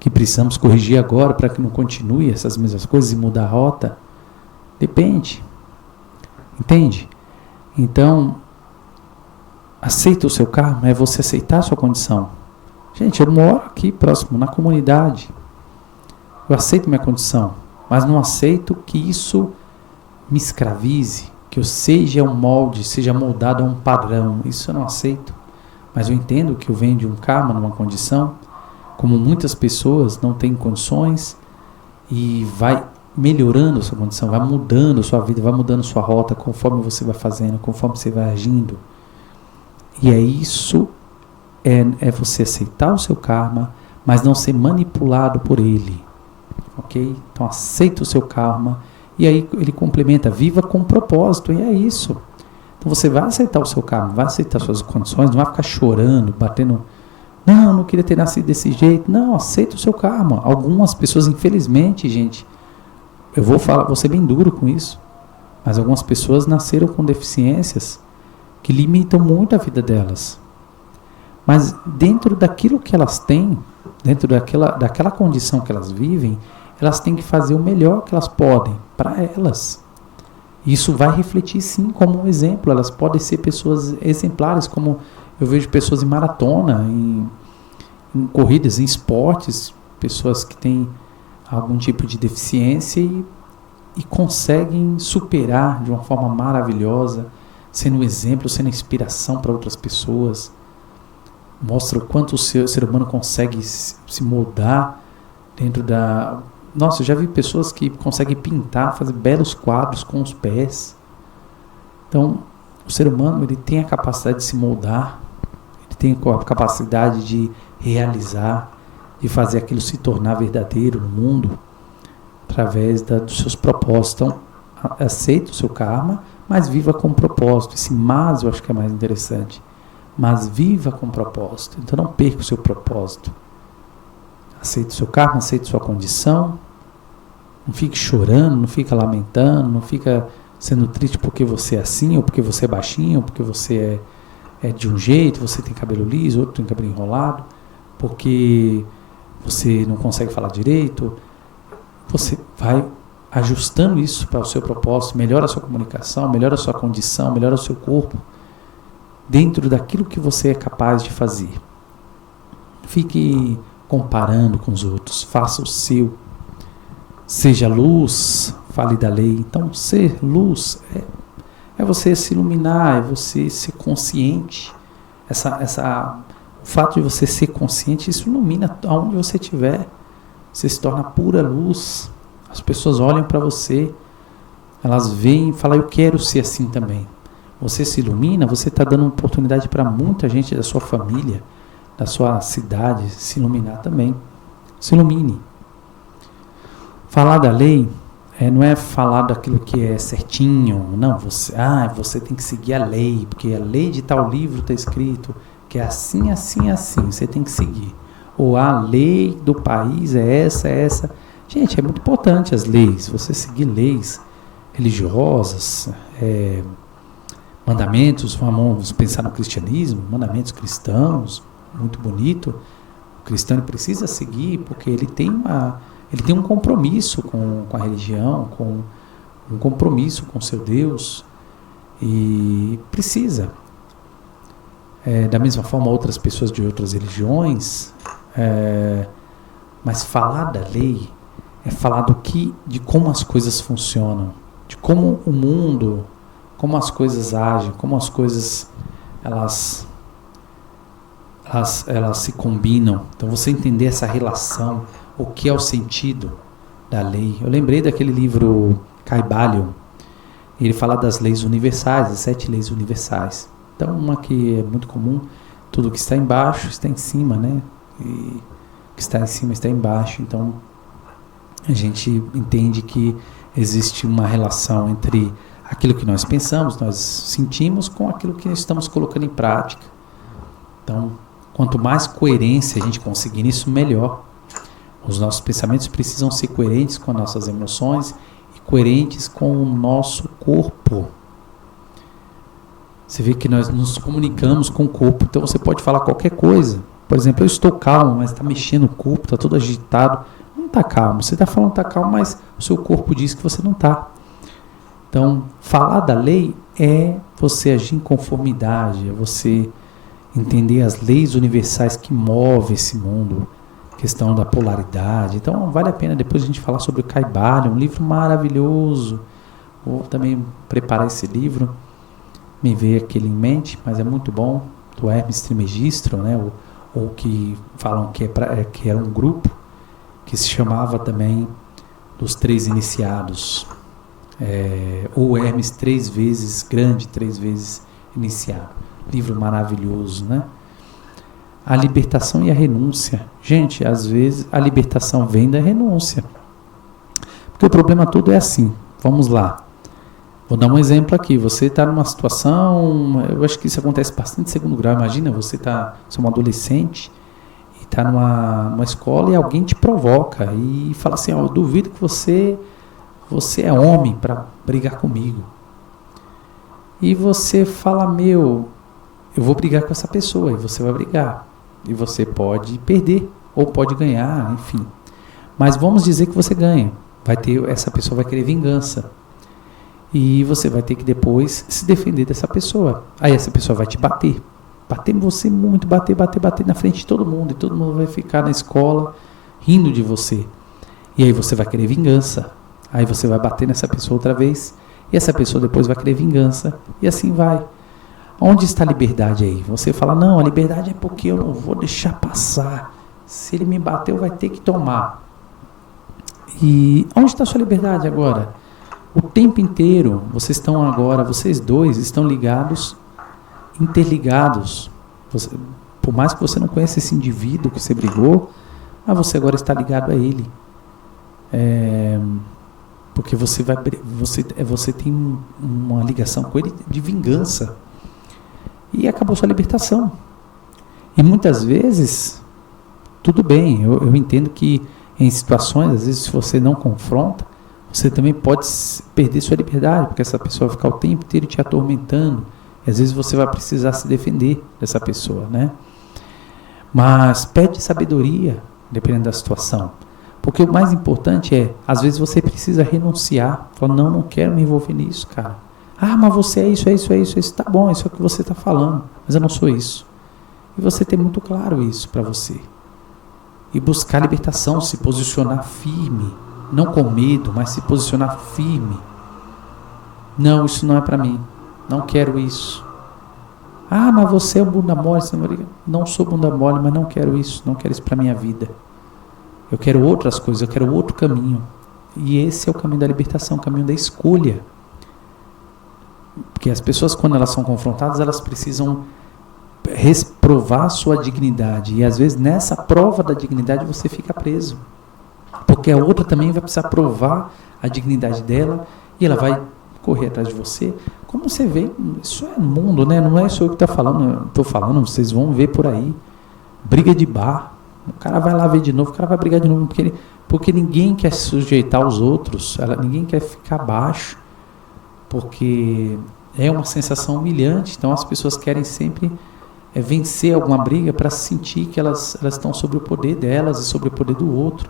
que precisamos corrigir agora para que não continue essas mesmas coisas e mudar a rota? Depende. Entende? Então, aceita o seu karma, é você aceitar a sua condição. Gente, eu moro aqui próximo, na comunidade. Eu aceito minha condição, mas não aceito que isso me escravize, que eu seja um molde, seja moldado a um padrão. Isso eu não aceito. Mas eu entendo que eu venho de um karma, numa condição, como muitas pessoas não têm condições, e vai melhorando a sua condição, vai mudando a sua vida, vai mudando a sua rota, conforme você vai fazendo, conforme você vai agindo. E isso é você aceitar o seu karma, mas não ser manipulado por ele. Ok? Então aceita o seu karma, e aí ele complementa, viva com propósito, e é isso. Então você vai aceitar o seu karma, vai aceitar suas condições, não vai ficar chorando, batendo, não queria ter nascido desse jeito. Não, aceita o seu karma. Algumas pessoas, infelizmente, gente, eu vou ser bem duro com isso, mas algumas pessoas nasceram com deficiências que limitam muito a vida delas. Mas dentro daquilo que elas têm, dentro daquela condição que elas vivem, elas têm que fazer o melhor que elas podem para elas. Isso vai refletir sim como um exemplo. Elas podem ser pessoas exemplares, como eu vejo pessoas em maratona, em corridas, em esportes, pessoas que têm algum tipo de deficiência e conseguem superar de uma forma maravilhosa, sendo um exemplo, sendo inspiração para outras pessoas. Mostra o quanto o ser humano consegue se moldar dentro da... Nossa, eu já vi pessoas que conseguem pintar, fazer belos quadros com os pés. Então, o ser humano, ele tem a capacidade de se moldar, ele tem a capacidade de realizar, de fazer aquilo se tornar verdadeiro no mundo, através dos seus propósitos. Então, aceita o seu karma, mas viva com propósito. Esse mas eu acho que é mais interessante. Mas viva com propósito. Então não perca o seu propósito. Aceite o seu karma, aceite sua condição. Não fique chorando, não fique lamentando, não fique sendo triste porque você é assim, ou porque você é baixinho, ou porque você é de um jeito, você tem cabelo liso, outro tem cabelo enrolado, porque você não consegue falar direito. Você vai ajustando isso para o seu propósito, melhora a sua comunicação, melhora a sua condição, melhora o seu corpo, dentro daquilo que você é capaz de fazer. Fique comparando com os outros, faça o seu. Seja luz, fale da lei. Então, ser luz é você se iluminar, é você ser consciente. O fato de você ser consciente, isso ilumina aonde você estiver. Você se torna pura luz. As pessoas olham para você, elas veem e falam, eu quero ser assim também. Você se ilumina, você está dando oportunidade para muita gente da sua família, da sua cidade, se iluminar também. Se ilumine. Falar da lei não é falar daquilo que é certinho, não, você tem que seguir a lei, porque a lei de tal livro está escrito que é assim, assim, assim, você tem que seguir. Ou a lei do país é essa. Gente, é muito importante as leis, você seguir leis religiosas, mandamentos, vamos pensar no cristianismo, mandamentos cristãos, muito bonito. O cristão precisa seguir porque ele tem um compromisso com a religião, com um compromisso com seu Deus, e precisa. Da mesma forma, outras pessoas de outras religiões, mas falar da lei é falar de como as coisas funcionam, de como o mundo, como as coisas agem, como as coisas elas se combinam. Então você entender essa relação, o que é o sentido da lei. Eu lembrei daquele livro Kybalion, ele fala das leis universais, as 7 leis universais. Então uma que é muito comum, tudo que está embaixo está em cima, né? E o que está em cima está embaixo. Então a gente entende que existe uma relação entre aquilo que nós pensamos, nós sentimos, com aquilo que estamos colocando em prática. Então, quanto mais coerência a gente conseguir nisso, melhor. Os nossos pensamentos precisam ser coerentes com as nossas emoções e coerentes com o nosso corpo. Você vê que nós nos comunicamos com o corpo, então você pode falar qualquer coisa. Por exemplo, eu estou calmo, mas está mexendo o corpo, está todo agitado. Não está calmo, você está falando que está calmo, mas o seu corpo diz que você não está. Então, falar da lei é você agir em conformidade, é você entender as leis universais que movem esse mundo, questão da polaridade. Então, vale a pena depois a gente falar sobre o Kybalion, um livro maravilhoso. Vou também preparar esse livro, me veio aquele em mente, mas é muito bom, do Hermes Trismegisto, né? Ou que falam que era um grupo que se chamava também dos 3 iniciados. Ou Hermes 3 vezes grande, 3 vezes iniciado. Livro maravilhoso, né? A libertação e a renúncia. Gente, às vezes a libertação vem da renúncia. Porque o problema todo é assim. Vamos lá. Vou dar um exemplo aqui. Você está numa situação, eu acho que isso acontece bastante em segundo grau. Imagina, você é um adolescente e está numa escola e alguém te provoca e fala assim, eu duvido que você é homem para brigar comigo. E você fala, eu vou brigar com essa pessoa, e você vai brigar. E você pode perder, ou pode ganhar, enfim. Mas vamos dizer que você ganha. Essa pessoa vai querer vingança. E você vai ter que depois se defender dessa pessoa. Aí essa pessoa vai te bater. Bater em você muito, bater na frente de todo mundo. E todo mundo vai ficar na escola rindo de você. E aí você vai querer vingança. Aí você vai bater nessa pessoa outra vez. E essa pessoa depois vai querer vingança. E assim vai. Onde está a liberdade aí? Você fala, não, a liberdade é porque eu não vou deixar passar. Se ele me bateu, vai ter que tomar. E onde está a sua liberdade agora? O tempo inteiro, vocês dois estão ligados, interligados. Por mais que você não conheça esse indivíduo que você brigou, mas você agora está ligado a ele. Porque você tem uma ligação com ele de vingança. E acabou sua libertação. E muitas vezes, tudo bem, eu entendo que em situações, às vezes, se você não confronta, você também pode perder sua liberdade, porque essa pessoa vai ficar o tempo inteiro te atormentando. E às vezes você vai precisar se defender dessa pessoa, né? Mas pede sabedoria, dependendo da situação. Porque o mais importante é, às vezes você precisa renunciar. Falar, não quero me envolver nisso, cara. Ah, mas você é isso. Tá bom, isso é o que você está falando. Mas eu não sou isso. E você ter muito claro isso para você. E buscar libertação, se posicionar firme. Não com medo, mas se posicionar firme. Não, isso não é para mim. Não quero isso. Ah, mas você é um bunda mole. Não sou bunda mole, mas não quero isso. Não quero isso para minha vida. Eu quero outras coisas, eu quero outro caminho. E esse é o caminho da libertação, o caminho da escolha. Porque as pessoas, quando elas são confrontadas, elas precisam provar sua dignidade. E às vezes nessa prova da dignidade você fica preso. Porque a outra também vai precisar provar a dignidade dela e ela vai correr atrás de você. Como você vê, isso é mundo, né? Não é só eu que estou falando, vocês vão ver por aí. Briga de bar. O cara vai lá ver de novo, o cara vai brigar de novo, porque ninguém quer se sujeitar aos outros, ninguém quer ficar abaixo, porque é uma sensação humilhante. Então as pessoas querem sempre vencer alguma briga para sentir que elas estão sobre o poder delas e sobre o poder do outro.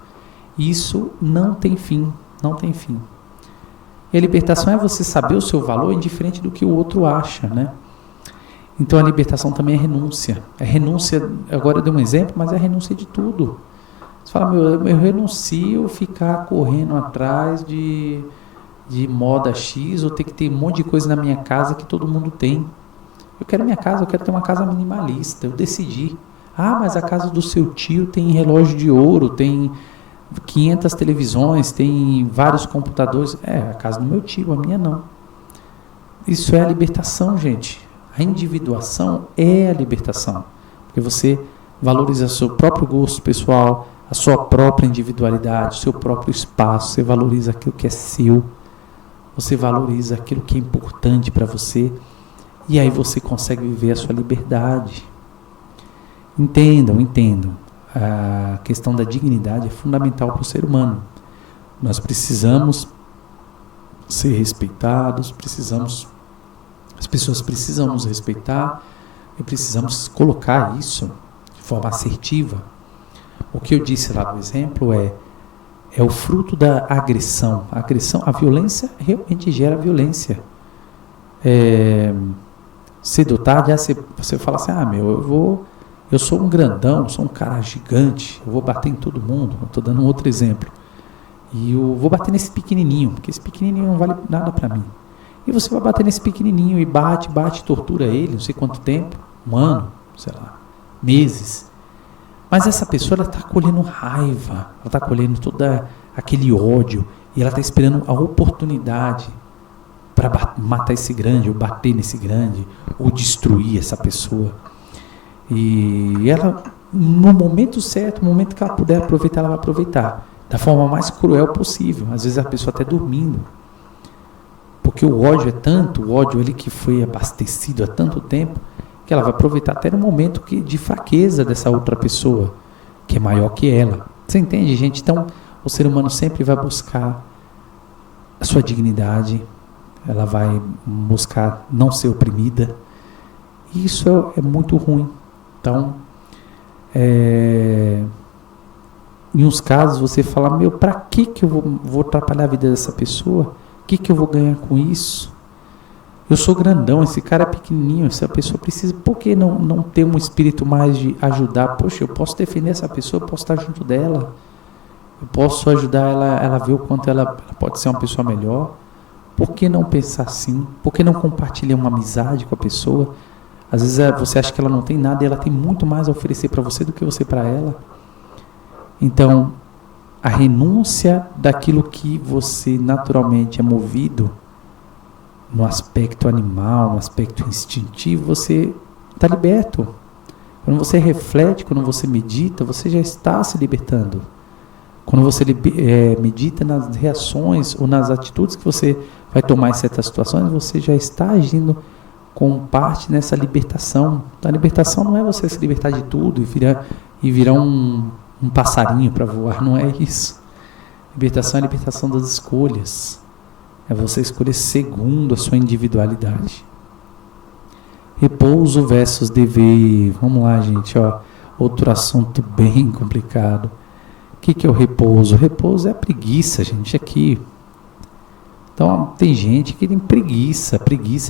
E isso não tem fim, não tem fim. E a libertação é você saber o seu valor indiferente do que o outro acha, né? Então a libertação também é renúncia. É renúncia, agora eu dei um exemplo, mas é renúncia de tudo. Você fala, eu renuncio ficar correndo atrás de moda X, ou ter que ter um monte de coisa na minha casa que todo mundo tem. Eu quero minha casa, eu quero ter uma casa minimalista, eu decidi. Ah, mas a casa do seu tio tem relógio de ouro, tem 500 televisões, tem vários computadores. A casa do meu tio, a minha não. Isso é a libertação, gente. A individuação é a libertação, porque você valoriza o seu próprio gosto pessoal, a sua própria individualidade, o seu próprio espaço, você valoriza aquilo que é seu, você valoriza aquilo que é importante para você, e aí você consegue viver a sua liberdade. Entendam, a questão da dignidade é fundamental para o ser humano. Nós precisamos ser respeitados, as pessoas precisam nos respeitar e precisamos colocar isso de forma assertiva. O que eu disse lá no exemplo é o fruto da agressão. A violência realmente gera violência. Cedo ou tarde, você fala assim, eu sou um grandão, sou um cara gigante, eu vou bater em todo mundo. Eu estou dando um outro exemplo. E eu vou bater nesse pequenininho, porque esse pequenininho não vale nada para mim. E você vai bater nesse pequenininho e bate, tortura ele, não sei quanto tempo, um ano, sei lá, meses. Mas essa pessoa, ela está colhendo raiva, ela está colhendo todo aquele ódio, e ela está esperando a oportunidade para matar esse grande, ou bater nesse grande, ou destruir essa pessoa. E ela, no momento certo, no momento que ela puder aproveitar, ela vai aproveitar, da forma mais cruel possível. Às vezes a pessoa até dormindo. Porque o ódio é tanto, o ódio ele que foi abastecido há tanto tempo, que ela vai aproveitar até no momento de fraqueza dessa outra pessoa, que é maior que ela. Você entende, gente? Então, o ser humano sempre vai buscar a sua dignidade, ela vai buscar não ser oprimida. E isso é muito ruim. Então, em uns casos você fala, para que eu vou atrapalhar a vida dessa pessoa? que eu vou ganhar com isso? Eu sou grandão, esse cara é pequenininho, essa pessoa precisa... Por que não ter um espírito mais de ajudar? Poxa, eu posso defender essa pessoa, eu posso estar junto dela. Eu posso ajudar ela a ver o quanto ela pode ser uma pessoa melhor. Por que não pensar assim? Por que não compartilhar uma amizade com a pessoa? Às vezes você acha que ela não tem nada e ela tem muito mais a oferecer para você do que você para ela. Então, a renúncia daquilo que você naturalmente é movido, no aspecto animal, no aspecto instintivo, você está liberto. Quando você reflete, quando você medita, você já está se libertando. Quando você medita nas reações ou nas atitudes que você vai tomar em certas situações, você já está agindo com parte nessa libertação. A libertação não é você se libertar de tudo e virar um passarinho para voar, não é isso. Libertação é a libertação das escolhas. É você escolher segundo a sua individualidade. Repouso versus dever. Vamos lá, gente. Outro assunto bem complicado. O que é o repouso? O repouso é a preguiça, gente, aqui. Então, tem gente que tem preguiça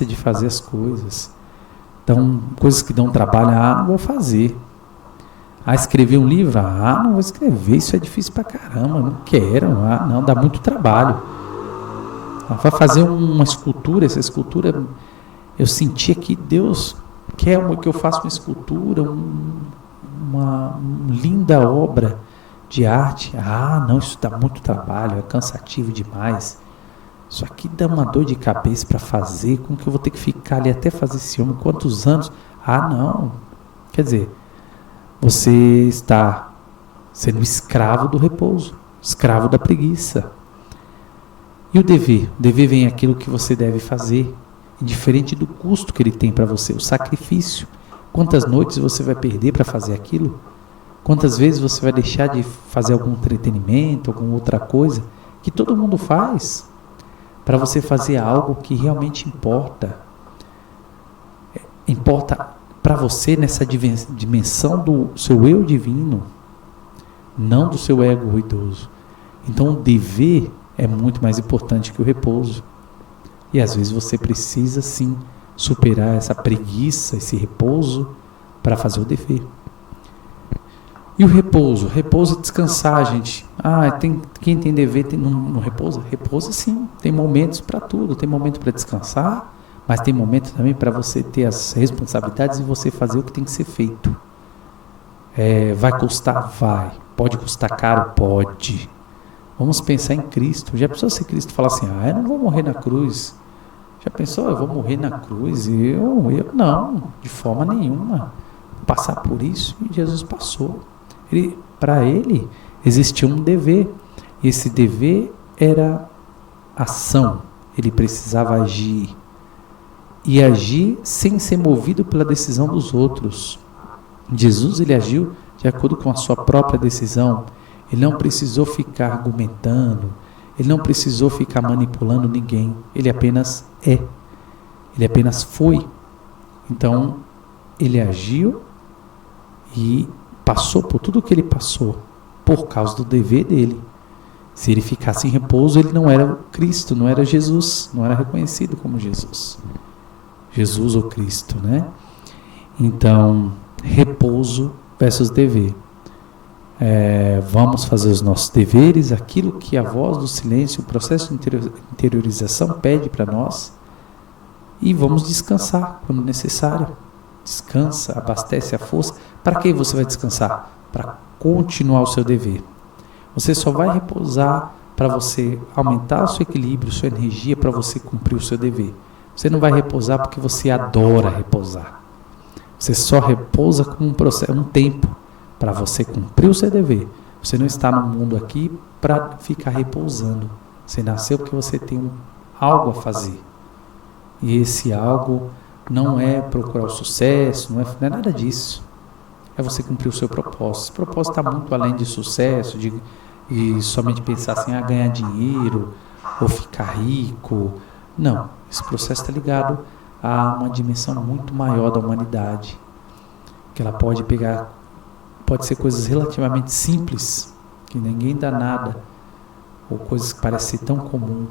de fazer as coisas. Então, coisas que dão trabalho, não vou fazer. Escrever um livro? Não vou escrever, isso é difícil pra caramba, não quero. Não, dá muito trabalho. Vai fazer uma escultura, essa escultura, eu sentia que Deus quer que eu faça uma escultura, uma linda obra de arte. Não, isso dá muito trabalho, é cansativo demais. Isso aqui dá uma dor de cabeça para fazer, como que eu vou ter que ficar ali até fazer esse homem? Quantos anos? Não. Quer dizer, você está sendo escravo do repouso, escravo da preguiça. E o dever? O dever vem aquilo que você deve fazer, indiferente do custo que ele tem para você, o sacrifício. Quantas noites você vai perder para fazer aquilo? Quantas vezes você vai deixar de fazer algum entretenimento, alguma outra coisa, que todo mundo faz, para você fazer algo que realmente importa? Importa para você nessa dimensão do seu eu divino, não do seu ego ruidoso. Então o dever é muito mais importante que o repouso. E às vezes você precisa sim superar essa preguiça, esse repouso, para fazer o dever. E o repouso? Repouso é descansar, gente. Quem tem dever no repouso? Repouso sim, tem momentos para tudo. Tem momento para descansar, mas tem momento também para você ter as responsabilidades e você fazer o que tem que ser feito. Vai custar? Vai. Pode custar caro? Pode. Vamos pensar em Cristo. Já pensou se Cristo falar assim, eu não vou morrer na cruz? Já pensou, eu vou morrer na cruz? Eu não, de forma nenhuma. Passar por isso, e Jesus passou. Para ele, existia um dever. E esse dever era ação. Ele precisava agir. E agir sem ser movido pela decisão dos outros. Jesus, ele agiu de acordo com a sua própria decisão. Ele não precisou ficar argumentando, ele não precisou ficar manipulando ninguém, ele apenas ele apenas foi. Então, ele agiu e passou por tudo o que ele passou, por causa do dever dele. Se ele ficasse em repouso, ele não era Cristo, não era Jesus, não era reconhecido como Jesus. Jesus ou Cristo, né? Então, repouso versus dever. Vamos fazer os nossos deveres, aquilo que a voz do silêncio, o processo de interiorização pede para nós, e vamos descansar quando necessário. Descansa, abastece a força. Para que você vai descansar? Para continuar o seu dever. Você só vai repousar para você aumentar o seu equilíbrio, sua energia, para você cumprir o seu dever. Você não vai repousar porque você adora repousar. Você só repousa com um processo, um tempo, para você cumprir o seu dever. Você não está no mundo aqui para ficar repousando. Você nasceu porque você tem algo a fazer. E esse algo não é procurar o sucesso, não é nada disso. É você cumprir o seu propósito. Esse propósito está muito além de sucesso, de somente pensar assim, ganhar dinheiro ou ficar rico. Não, esse processo está ligado a uma dimensão muito maior da humanidade, que ela pode ser coisas relativamente simples, que ninguém dá nada, ou coisas que parecem ser tão comum,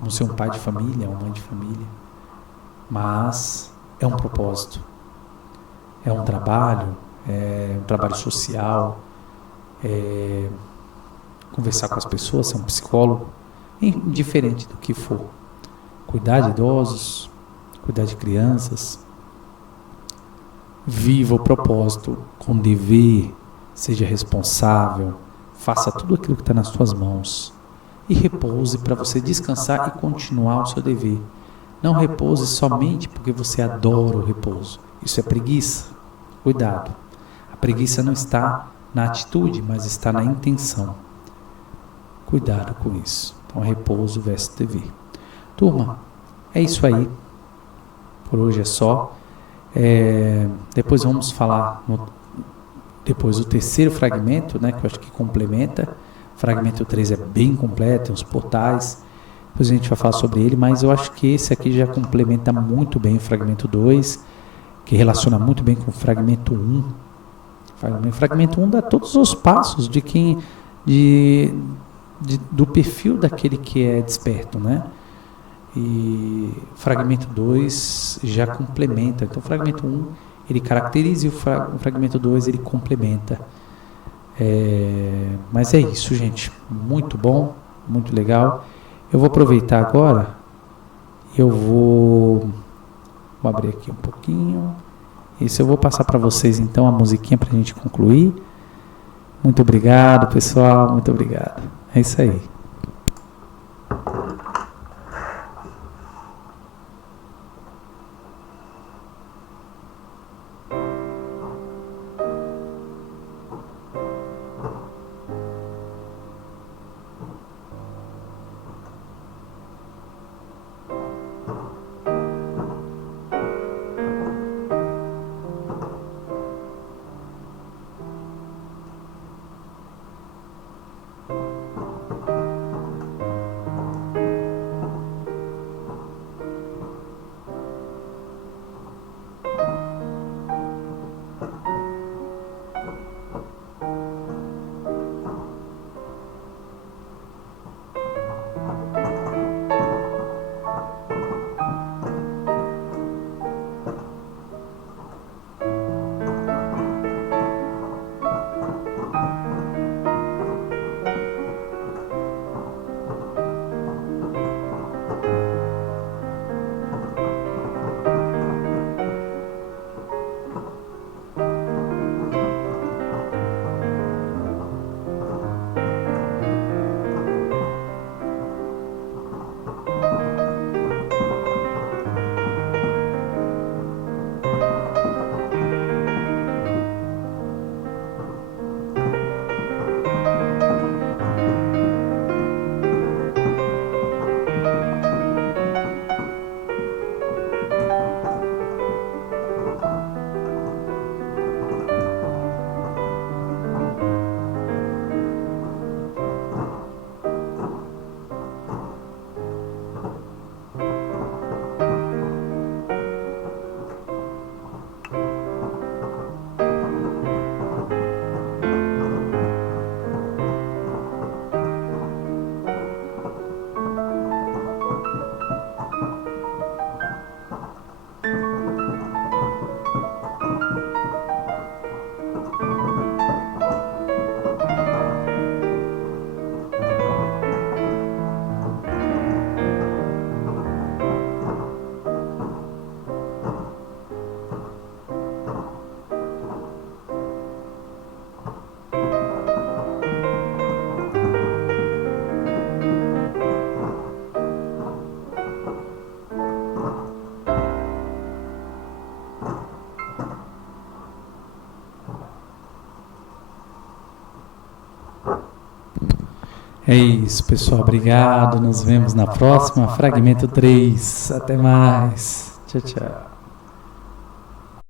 como ser um pai de família, uma mãe de família, mas é um propósito, é um trabalho social, conversar com as pessoas, ser um psicólogo, indiferente do que for, cuidar de idosos, cuidar de crianças. Viva o propósito com dever, seja responsável, faça tudo aquilo que está nas suas mãos e repouse para você descansar e continuar o seu dever. Não repouse somente porque você adora o repouso. Isso é preguiça. Cuidado. A preguiça não está na atitude, mas está na intenção. Cuidado com isso. Então, repouso versus dever. Turma, é isso aí. Por hoje é só. Depois vamos falar depois o terceiro fragmento, né, que eu acho que complementa. O fragmento 3 é bem completo, tem os portais. Depois a gente vai falar sobre ele, mas eu acho que esse aqui já complementa muito bem o fragmento 2, que relaciona muito bem com o fragmento 1. O fragmento 1 dá todos os passos do perfil daquele que é desperto, né? E o fragmento 2 já complementa. Então o fragmento 1 ele caracteriza e o fragmento 2 ele complementa. Mas é isso, gente. Muito bom, muito legal. Eu vou aproveitar agora. Vou abrir aqui um pouquinho. Isso eu vou passar para vocês então a musiquinha para a gente concluir. Muito obrigado, pessoal. Muito obrigado. É isso aí. É isso, pessoal. Obrigado. Nos vemos na próxima. Fragmento 3. Até mais. Tchau, tchau.